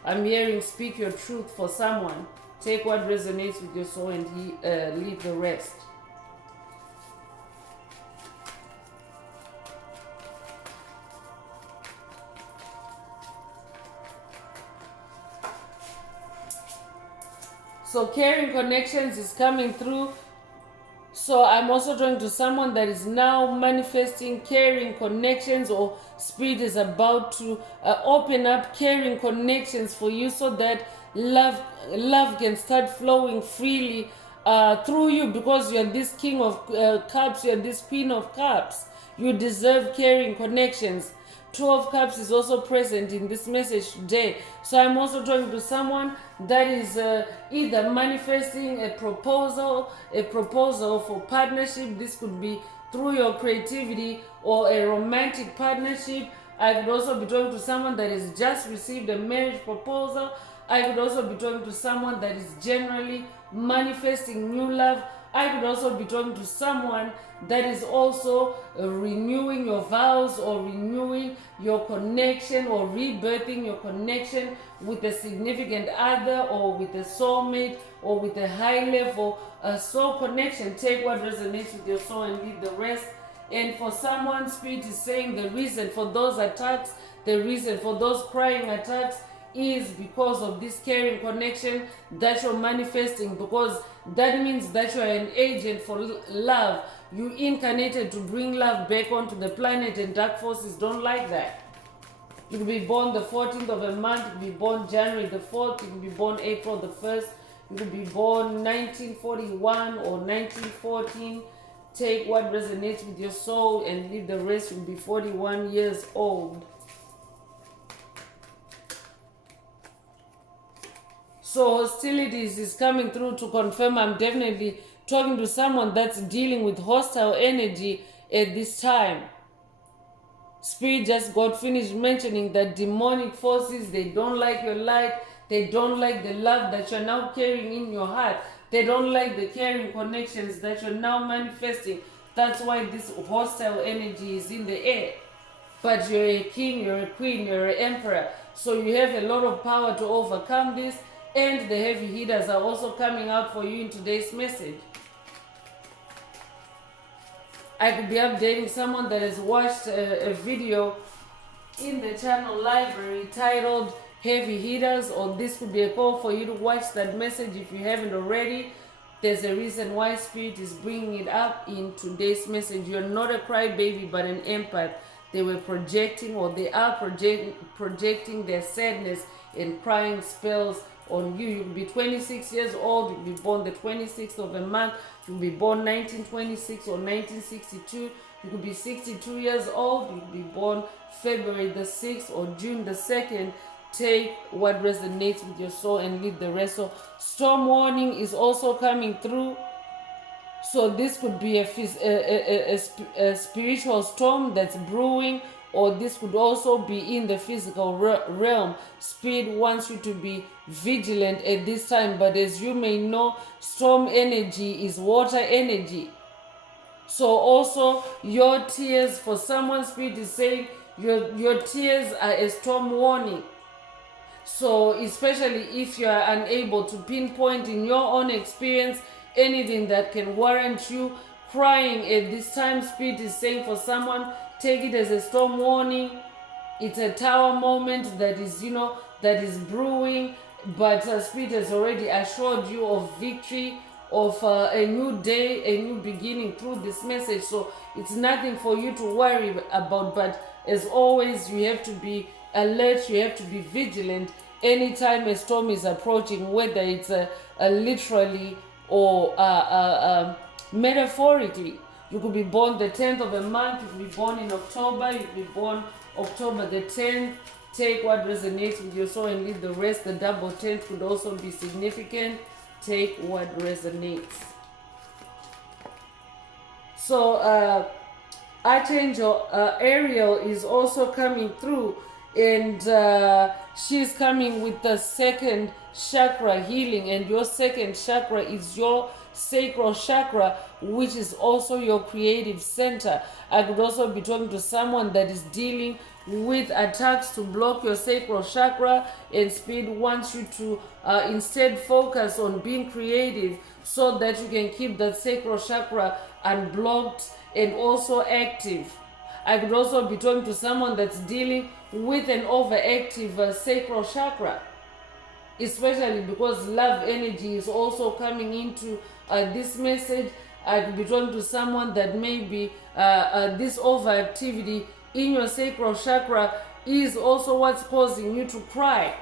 I'm hearing speak your truth for someone. Take what resonates with your soul and leave the rest. So caring connections is coming through. So I'm also talking to someone that is now manifesting caring connections, or spirit is about to open up caring connections for you, so that love can start flowing freely through you, because you're this king of cups, you're this queen of cups. You deserve caring connections. 2 of Cups is also present in this message today. So I'm also talking to someone that is either manifesting a proposal for partnership. This could be through your creativity, or a romantic partnership. I could also be talking to someone that has just received a marriage proposal. I could also be talking to someone that is generally manifesting new love. I could also be talking to someone that is also renewing your vows, or renewing your connection, or rebirthing your connection with a significant other, or with a soulmate, or with a high level soul connection. Take what resonates with your soul and leave the rest. And for someone, spirit is saying the reason for those attacks, the reason for those crying attacks, is because of this caring connection that you're manifesting, because that means that you're an agent for love. You incarnated to bring love back onto the planet, and dark forces don't like that. You could be born the 14th of a month, you could be born January the 4th, you could be born April the 1st, you could be born 1941 or 1914. Take what resonates with your soul and leave the rest. You'll be 41 years old. So hostilities is coming through to confirm I'm definitely talking to someone that's dealing with hostile energy at this time. Spirit just got finished mentioning that demonic forces, they don't like your light, they don't like the love that you're now carrying in your heart, they don't like the caring connections that you're now manifesting. That's why this hostile energy is in the air. But you're a king, you're a queen, you're an emperor, so you have a lot of power to overcome this. And the heavy hitters are also coming out for you in today's message. I could be updating someone that has watched a video in the channel library titled Heavy Hitters, or this could be a call for you to watch that message if you haven't already. There's a reason why Spirit is bringing it up in today's message. You're not a crybaby, but an empath. They were projecting, or they are projecting their sadness and crying spells on you. You could be 26 years old, you could be born the 26th of a month, you could be born 1926 or 1962, you could be 62 years old, you could be born February the 6th or June the 2nd. Take what resonates with your soul and leave the rest. So storm warning is also coming through. So this could be a spiritual storm that's brewing, or this could also be in the physical realm. Spirit wants you to be vigilant at this time, but as you may know, storm energy is water energy. So also your tears, for someone, Spirit is saying your tears are a storm warning. So especially if you are unable to pinpoint in your own experience anything that can warrant you crying at this time, Spirit is saying for someone, take it as a storm warning. It's a tower moment that is, that is brewing, but Spirit has already assured you of victory, of a new day, a new beginning through this message. So it's nothing for you to worry about, but as always, you have to be alert, you have to be vigilant anytime a storm is approaching, whether it's literally or metaphorically. You could be born the 10th of a month, you could be born in October, you could be born October the 10th. Take what resonates with your soul and leave the rest. The double 10th could also be significant. Take what resonates. So Archangel Ariel is also coming through, and she's coming with the second chakra healing, and your second chakra is your sacral chakra, which is also your creative center. I could also be talking to someone that is dealing with attacks to block your sacral chakra, and Spirit wants you to instead focus on being creative so that you can keep that sacral chakra unblocked and also active. I could also be talking to someone that's dealing with an overactive sacral chakra, especially because love energy is also coming into this message. I could be talking to someone that maybe this overactivity in your sacral chakra is also what's causing you to cry.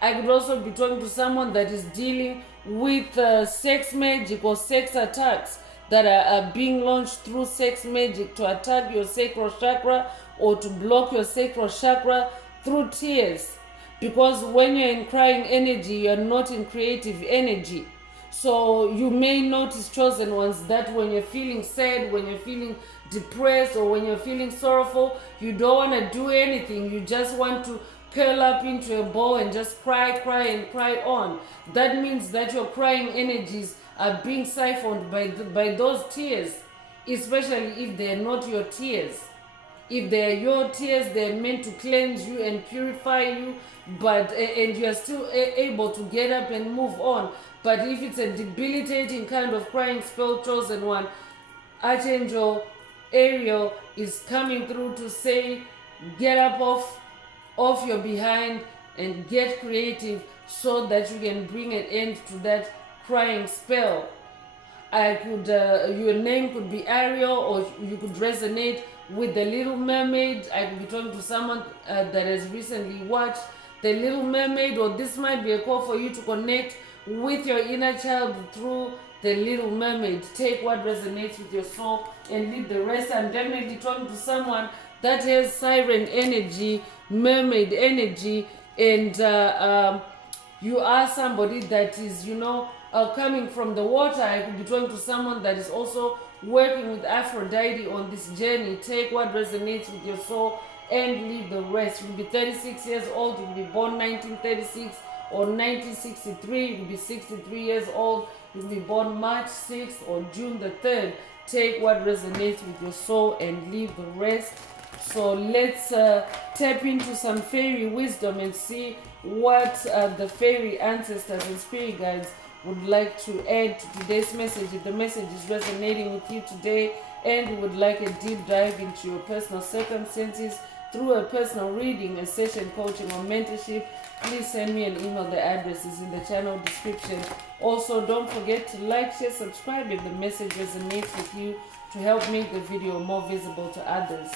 I could also be talking to someone that is dealing with sex magic or sex attacks that are being launched through sex magic to attack your sacral chakra or to block your sacral chakra through tears. Because when you're in crying energy, you're not in creative energy. So you may notice, chosen ones, that when you're feeling sad, when you're feeling depressed, or when you're feeling sorrowful, you don't want to do anything. You just want to curl up into a ball and just cry and cry on. That means that your crying energies are being siphoned by those tears, especially if they're not your tears. If they're your tears, they're meant to cleanse you and purify you, and you're still able to get up and move on. But if it's a debilitating kind of crying spell, chosen one, Archangel Ariel is coming through to say, get up off your behind and get creative so that you can bring an end to that crying spell. Your name could be Ariel, or you could resonate with The Little Mermaid. I could be talking to someone that has recently watched The Little Mermaid, or this might be a call for you to connect with your inner child through The Little Mermaid. Take what resonates with your soul and leave the rest. I'm definitely talking to someone that has siren energy, mermaid energy, and you are somebody that is, coming from the water. I could be talking to someone that is also working with Aphrodite on this journey. Take what resonates with your soul and leave the rest. You'll be 36 years old, you'll be born 1936 or 1963, you'll be 63 years old, you'll be born March 6th or June the 3rd. Take what resonates with your soul and leave the rest. So let's tap into some fairy wisdom and see what the fairy ancestors and spirit guides would like to add to today's message, if the message is resonating with you today and you would like a deep dive into your personal circumstances through a personal reading, a session coaching or mentorship, please send me an email. The address is in the channel description. Also, don't forget to like, share, subscribe if the message resonates with you, to help make the video more visible to others.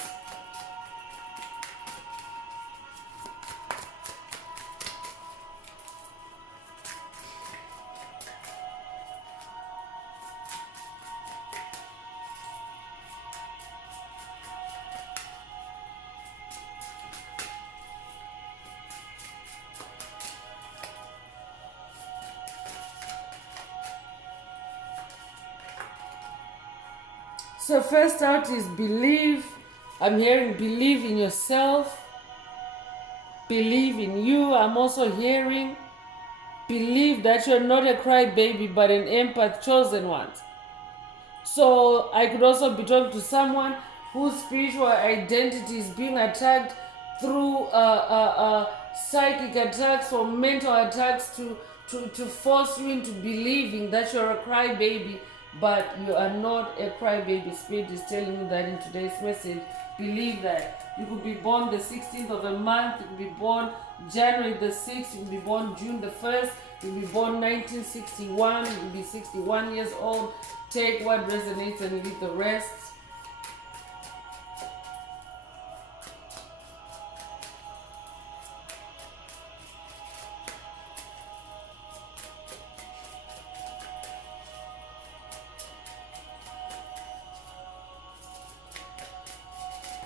So first out is believe. I'm hearing believe in yourself. Believe in you. I'm also hearing believe that you're not a crybaby but an empath, chosen one. So I could also be talking to someone whose spiritual identity is being attacked through psychic attacks or mental attacks to force you into believing that you're a crybaby, but you are not a crybaby. Spirit is telling you that in today's message. Believe that. You could be born the 16th of a month, you could be born January the 6th, you could be born June the 1st, you could be born 1961, you could be 61 years old. Take what resonates and leave the rest.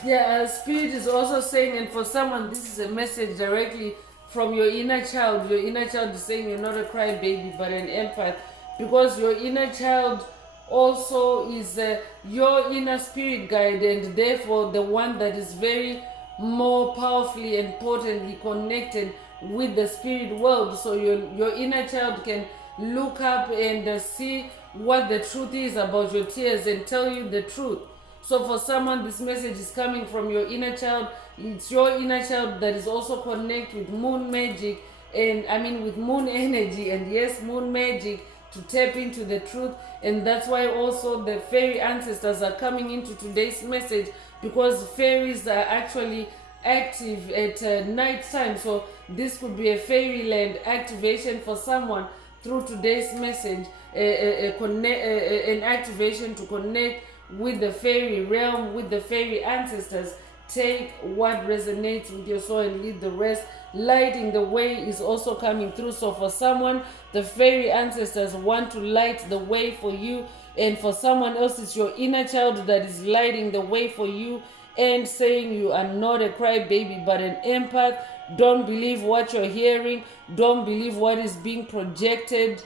Yeah, Spirit is also saying, and for someone, this is a message directly from your inner child. Your inner child is saying you're not a crybaby, but an empath, because your inner child also is your inner spirit guide, and therefore the one that is very more powerfully and potently connected with the spirit world. So your inner child can look up and see what the truth is about your tears and tell you the truth. So for someone, this message is coming from your inner child. It's your inner child that is also connected with moon magic, and I mean with moon energy, and yes, moon magic, to tap into the truth. And that's why also the fairy ancestors are coming into today's message, because fairies are actually active at night time. So this could be a fairyland activation for someone through today's message, an activation to connect with the fairy realm, with the fairy ancestors. Take what resonates with your soul and leave the rest. Lighting the way is also coming through. So for someone, the fairy ancestors want to light the way for you, and for someone else, it's your inner child that is lighting the way for you and saying you are not a crybaby but an empath. Don't believe what you're hearing. Don't believe what is being projected.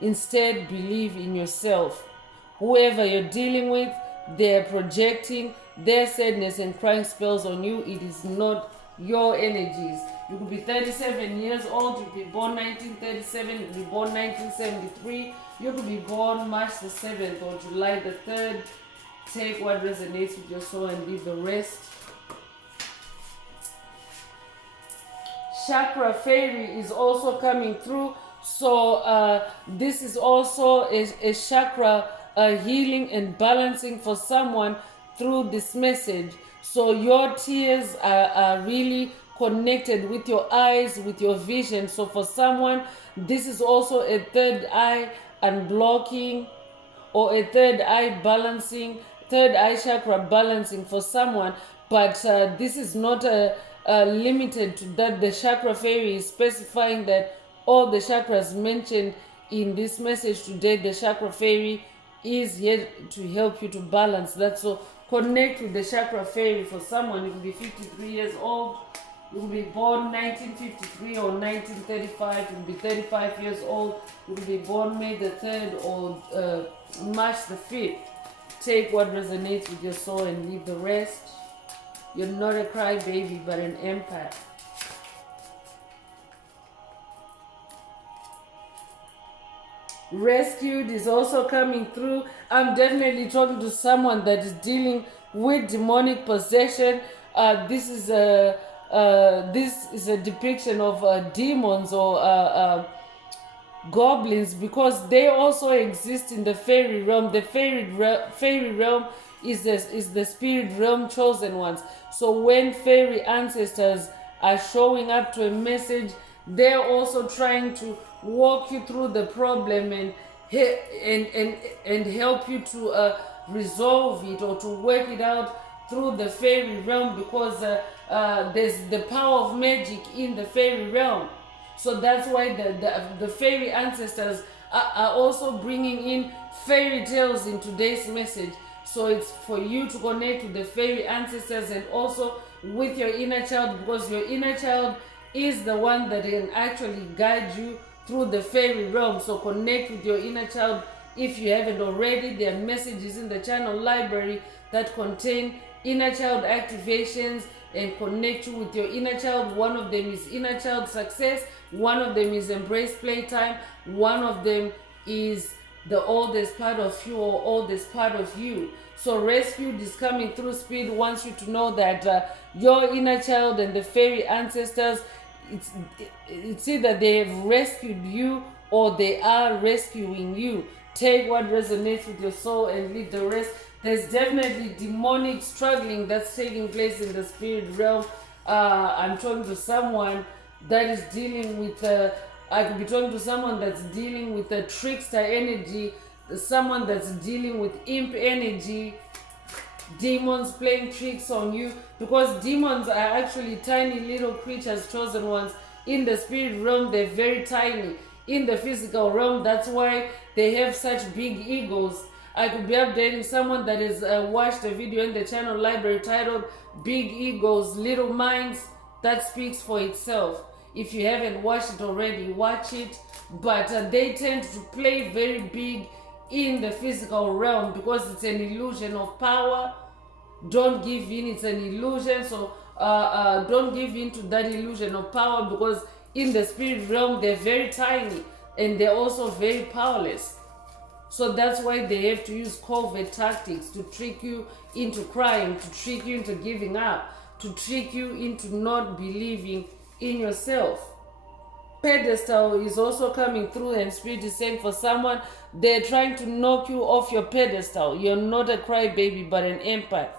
Instead, believe in yourself. Whoever you're dealing with, they're projecting their sadness and crying spells on you. It is not your energies. You could be 37 years old, you could be born 1937, you could be born 1973, you could be born March the 7th or July the 3rd. Take what resonates with your soul and leave the rest. Chakra fairy is also coming through. So this is also a chakra healing and balancing for someone through this message. So your tears are really connected with your eyes, with your vision. So for someone, this is also a third eye unblocking or a third eye balancing, third eye chakra balancing for someone. But this is not limited to that. The chakra fairy is specifying that all the chakras mentioned in this message today, the chakra fairy is here to help you to balance that. So connect with the chakra fairy. For someone, you could be 53 years old, you could be born 1953 or 1935, you could be 35 years old, you could be born May the 3rd or March the 5th. Take what resonates with your soul and leave the rest. You're not a crybaby but an empath. Rescued is also coming through. I'm definitely talking to someone that is dealing with demonic possession. This is a depiction of demons or goblins, because they also exist in the fairy realm. The fairy realm is the spirit realm chosen ones. So when fairy ancestors are showing up to a message, they're also trying to walk you through the problem and and help you to resolve it or to work it out through the fairy realm, because there's the power of magic in the fairy realm. So that's why the fairy ancestors are also bringing in fairy tales in today's message. So it's for you to connect with the fairy ancestors and also with your inner child, because your inner child is the one that can actually guide you through the fairy realm. So connect with your inner child if you haven't already. There are messages in the channel library that contain inner child activations and connect you with your inner child. One of them is inner child success, one of them is embrace playtime, one of them is the oldest part of you or oldest part of you. So rescued is coming through. Spirit wants you to know that your inner child and the fairy ancestors, it's either they have rescued you or they are rescuing you. Take what resonates with your soul and leave the rest. There's definitely demonic struggling that's taking place in the spirit realm. I'm talking to someone that is dealing with I could be talking to someone that's dealing with a trickster energy, someone that's dealing with imp energy, demons playing tricks on you, because demons are actually tiny little creatures, chosen ones. In the spirit realm, they're very tiny. In the physical realm, that's why they have such big egos. I could be updating someone that has watched a video in the channel library titled Big Egos, Little Minds. That speaks for itself. If you haven't watched it already, watch it. But they tend to play very big in the physical realm because it's an illusion of power. Don't give in, it's an illusion. So don't give in to that illusion of power, because in the spirit realm they're very tiny and they're also very powerless. So that's why they have to use covert tactics to trick you into crying, to trick you into giving up, to trick you into not believing in yourself. Pedestal is also coming through, and Spirit is saying for someone, they're trying to knock you off your pedestal. You're not a crybaby but an empath.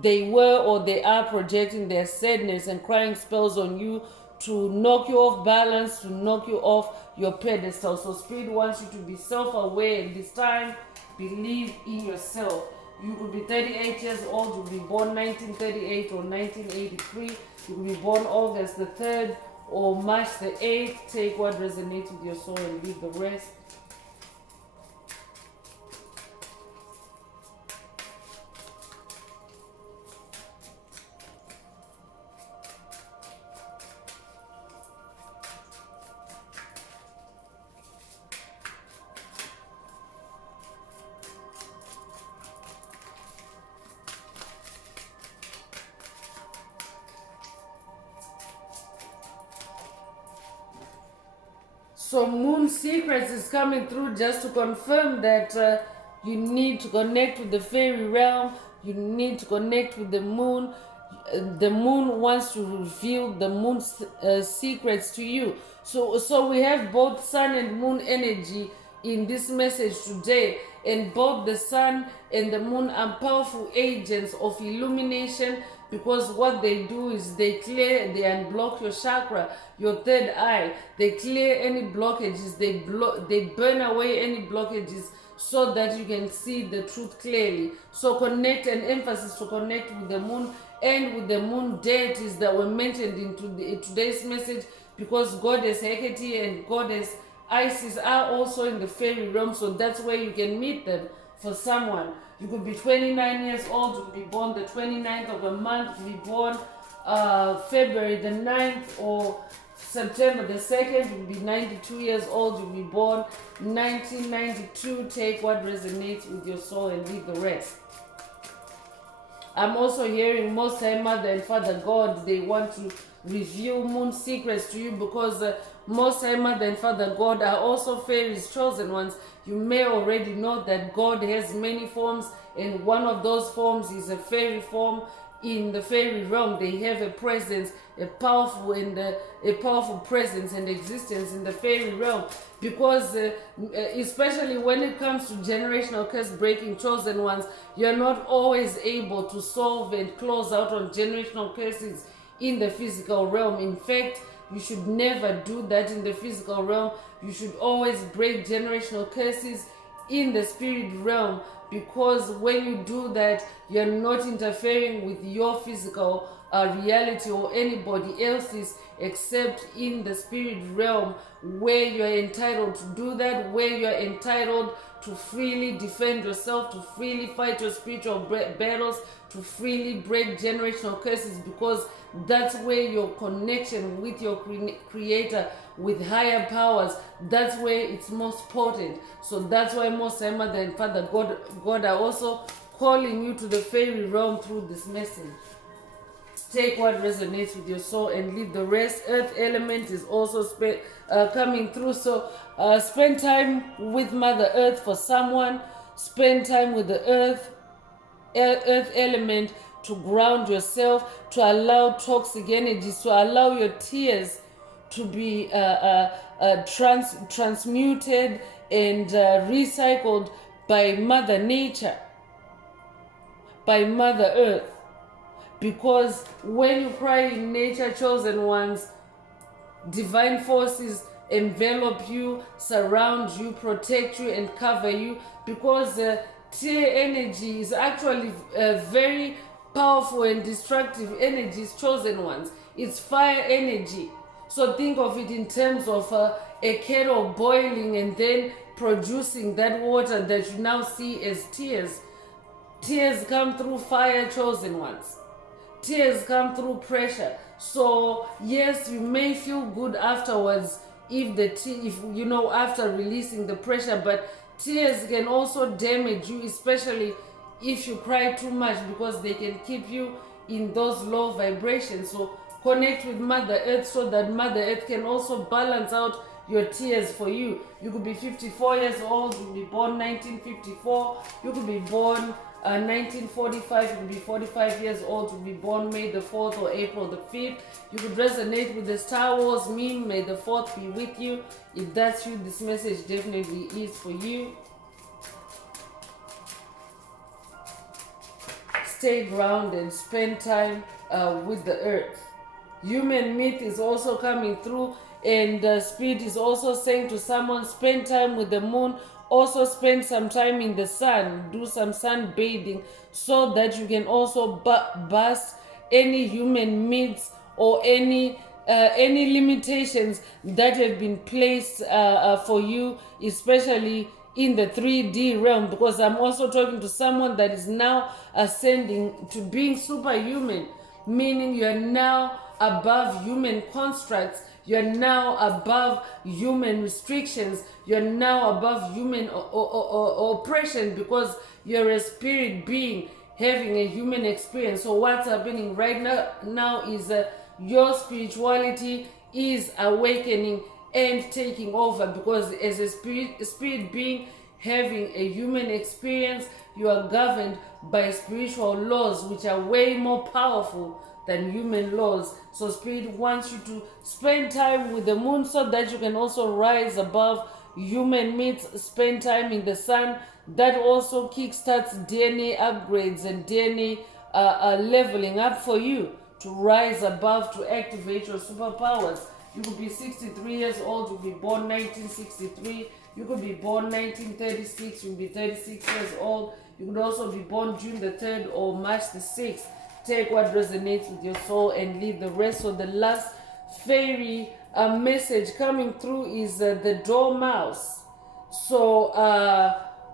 They were or they are projecting their sadness and crying spells on you to knock you off balance, to knock you off your pedestal. So Spirit wants you to be self-aware this time. Believe in yourself. You could be 38 years old, you could be born 1938 or 1983. You could be born August the 3rd or March the 8th. Take what resonates with your soul and leave the rest. So Moon Secrets is coming through just to confirm that you need to connect with the fairy realm. You need to connect with the moon. The moon wants to reveal the moon's secrets to you. So we have both sun and moon energy in this message today, and both the sun and the moon are powerful agents of illumination, because what they do is they unblock your chakra, your third eye. They clear any blockages, they burn away any blockages so that you can see the truth clearly. So connect, and emphasis to connect with the moon and with the moon deities that were mentioned in today's message, because goddess Hecate and goddess Isis are also in the fairy realm. So that's where you can meet them. For someone, you could be 29 years old, you could be born the 29th of a month, you could be born February the 9th or September the 2nd, you could be 92 years old, you could be born 1992. Take what resonates with your soul and leave the rest. I'm also hearing Most High Mother and Father God, they want to reveal moon secrets to you, because Most High Mother and Father God are also fairies, chosen ones. You may already know that God has many forms, and one of those forms is a fairy form. in the fairy realm. They have a presence, a powerful presence and existence in the fairy realm, because especially when it comes to generational curse breaking, chosen ones, you're not always able to solve and close out on generational curses in the physical realm. In fact, you should never do that in the physical realm. You should always break generational curses in the spirit realm, because when you do that, you're not interfering with your physical reality or anybody else's, except in the spirit realm, where you're entitled to do that, where you're entitled to freely defend yourself, to freely fight your spiritual battles, to freely break generational curses, because that's where your connection with your creator, with higher powers, that's where it's most potent. So that's why Most High Mother and Father God are also calling you to the fairy realm through this message. Take what resonates with your soul and leave the rest. Earth element is also coming through. So spend time with Mother Earth for someone. Spend time with the earth element to ground yourself, to allow toxic energies, to allow your tears to be transmuted and recycled by Mother Nature, by Mother Earth. Because when you cry in nature, chosen ones, divine forces envelop you, surround you, protect you, and cover you. Because tear energy is actually very powerful and destructive energies, chosen ones. It's fire energy. So think of it in terms of a kettle boiling and then producing that water that you now see as tears. Tears come through fire, chosen ones. Tears come through pressure. So yes, you may feel good afterwards if you know, after releasing the pressure, but tears can also damage you, especially if you cry too much, because they can keep you in those low vibrations. So connect with Mother Earth so that Mother Earth can also balance out your tears for you. You could be 54 years old, you could be born 1954, you could be born 1945, you could be 45 years old, you could be born May the 4th or April the 5th. You could resonate with the Star Wars meme, May the 4th be with you. If that's you, this message definitely is for you. Stay grounded, spend time with the earth. Human myth is also coming through, and Spirit is also saying to someone, spend time with the moon. Also spend some time in the sun, do some sunbathing, so that you can also bust any human myths or any limitations that have been placed for you, especially in the 3D realm. Because I'm also talking to someone that is now ascending to being superhuman, meaning you're now above human constructs. You're now above human restrictions. You're now above human oppression, because you're a spirit being having a human experience. So what's happening right now is your spirituality is awakening and taking over, because as a spirit being having a human experience, you are governed by spiritual laws, which are way more powerful than human laws. So Spirit wants you to spend time with the moon so that you can also rise above human myths. Spend time in the sun. That also kickstarts DNA upgrades and DNA leveling up for you to rise above, to activate your superpowers. You could be 63 years old, you could be born 1963, you could be born 1936, you could be 36 years old. You could also be born June the 3rd or March the 6th. Take what resonates with your soul and leave the rest. So the last fairy message coming through is the dormouse. So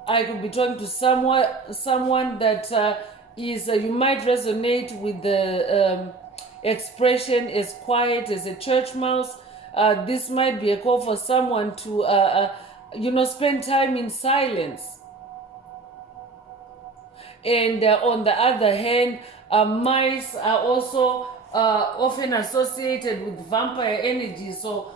I could be talking to someone that is, you might resonate with the expression as quiet as a church mouse. This might be a call for someone to, spend time in silence. And on the other hand, mice are also often associated with vampire energy. So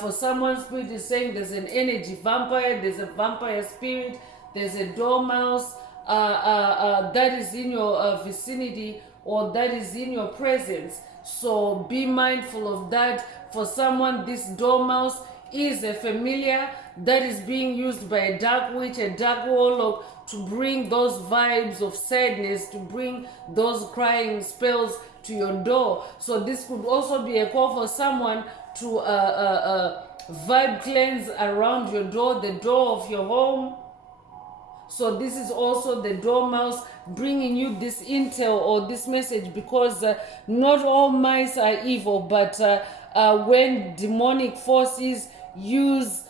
for someone, Spirit is saying there's an energy vampire, there's a vampire spirit, there's a dormouse that is in your vicinity or that is in your presence. So be mindful of that. For someone, this dormouse is a familiar that is being used by a dark witch, a dark warlock, to bring those vibes of sadness, to bring those crying spells to your door. So this could also be a call for someone to vibe cleanse around your door, the door of your home. So this is also the dormouse bringing you this intel or this message, because not all mice are evil, but when demonic forces use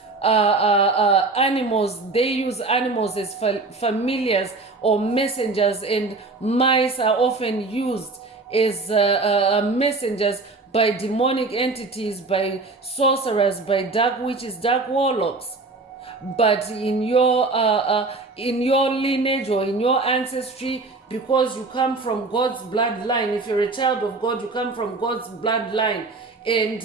animals, they use animals as familiars or messengers, and mice are often used as messengers by demonic entities, by sorcerers, by dark witches, dark warlocks. But in your lineage or in your ancestry, because you come from God's bloodline, if you're a child of God, you come from God's bloodline, and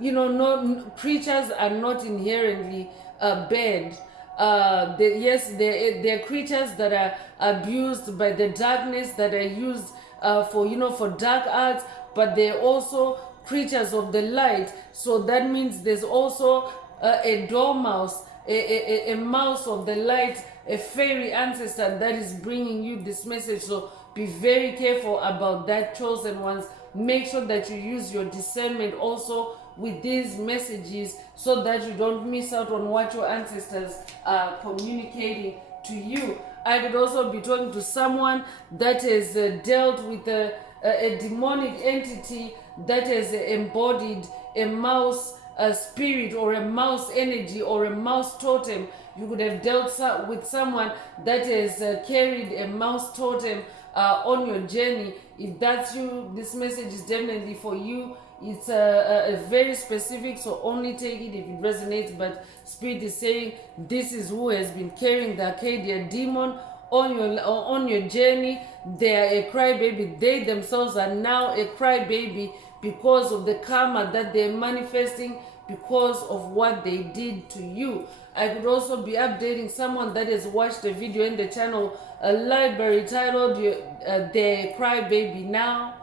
no creatures are not inherently bad. Yes, they're creatures that are abused by the darkness, that are used for dark arts, but they're also creatures of the light. So that means there's also a dormouse, a mouse of the light, a fairy ancestor that is bringing you this message. So be very careful about that, chosen ones. Make sure that you use your discernment also with these messages, so that you don't miss out on what your ancestors are communicating to you. I could also be talking to someone that has dealt with a demonic entity that has embodied a mouse, a spirit, or a mouse energy, or a mouse totem. You could have dealt with someone that has carried a mouse totem on your journey. If that's you, this message is definitely for you. It's a very specific, so only take it if it resonates. But Spirit is saying this is who has been carrying the Arcadia demon on your journey. They are a crybaby. They themselves are now a crybaby because of the karma that they're manifesting, because of what they did to you. I could also be updating someone that has watched a video in the channel, a library titled "They Crybaby Now,"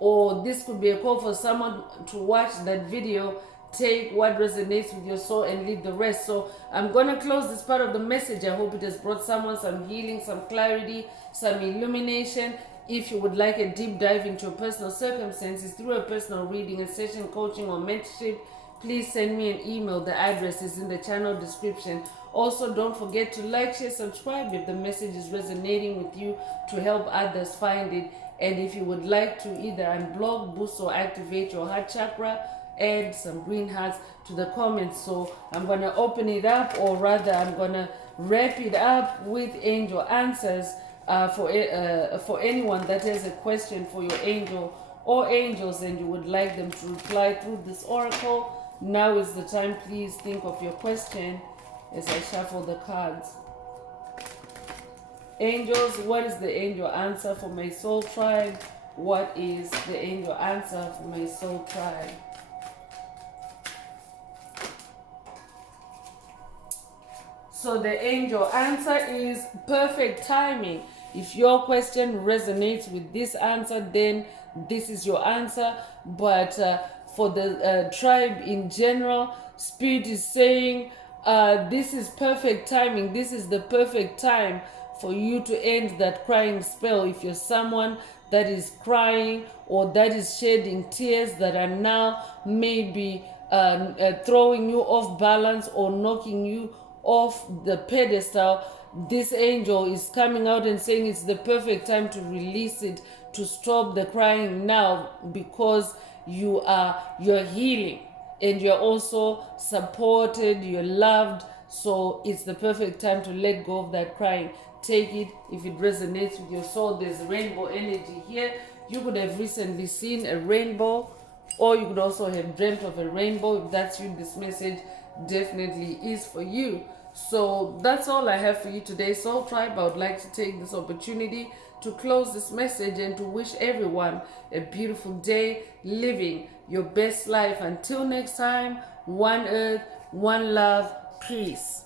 or this could be a call for someone to watch that video. Take what resonates with your soul and leave the rest. So I'm going to close this part of the message. I hope it has brought someone some healing, some clarity, some illumination. If you would like a deep dive into your personal circumstances through a personal reading, a session, coaching, or mentorship, please send me an email. The address is in the channel description. Also, don't forget to like, share, subscribe if the message is resonating with you, to help others find it. And if you would like to either unblock, boost, or activate your heart chakra, add some green hearts to the comments. So I'm going to open it up, or rather I'm going to wrap it up with angel answers for anyone that has a question for your angel or angels and you would like them to reply through this oracle. Now is the time. Please think of your question as I shuffle the cards. Angels, what is the angel answer for my soul tribe? What is the angel answer for my soul tribe? So the angel answer is perfect timing. If your question resonates with this answer, then this is your answer. But for the tribe in general, Spirit is saying this is perfect timing. This is the perfect time for you to end that crying spell. If you're someone that is crying or that is shedding tears that are now maybe throwing you off balance or knocking you off the pedestal, this angel is coming out and saying it's the perfect time to release it, to stop the crying now, because you're healing and you're also supported, you're loved. So it's the perfect time to let go of that crying. Take it if it resonates with your soul. There's rainbow energy here. You could have recently seen a rainbow, or you could also have dreamt of a rainbow. If that's you, this message definitely is for you. So that's all I have for you today, Soul Tribe. I would like to take this opportunity to close this message and to wish everyone a beautiful day, living your best life. Until next time, one earth, one love, peace.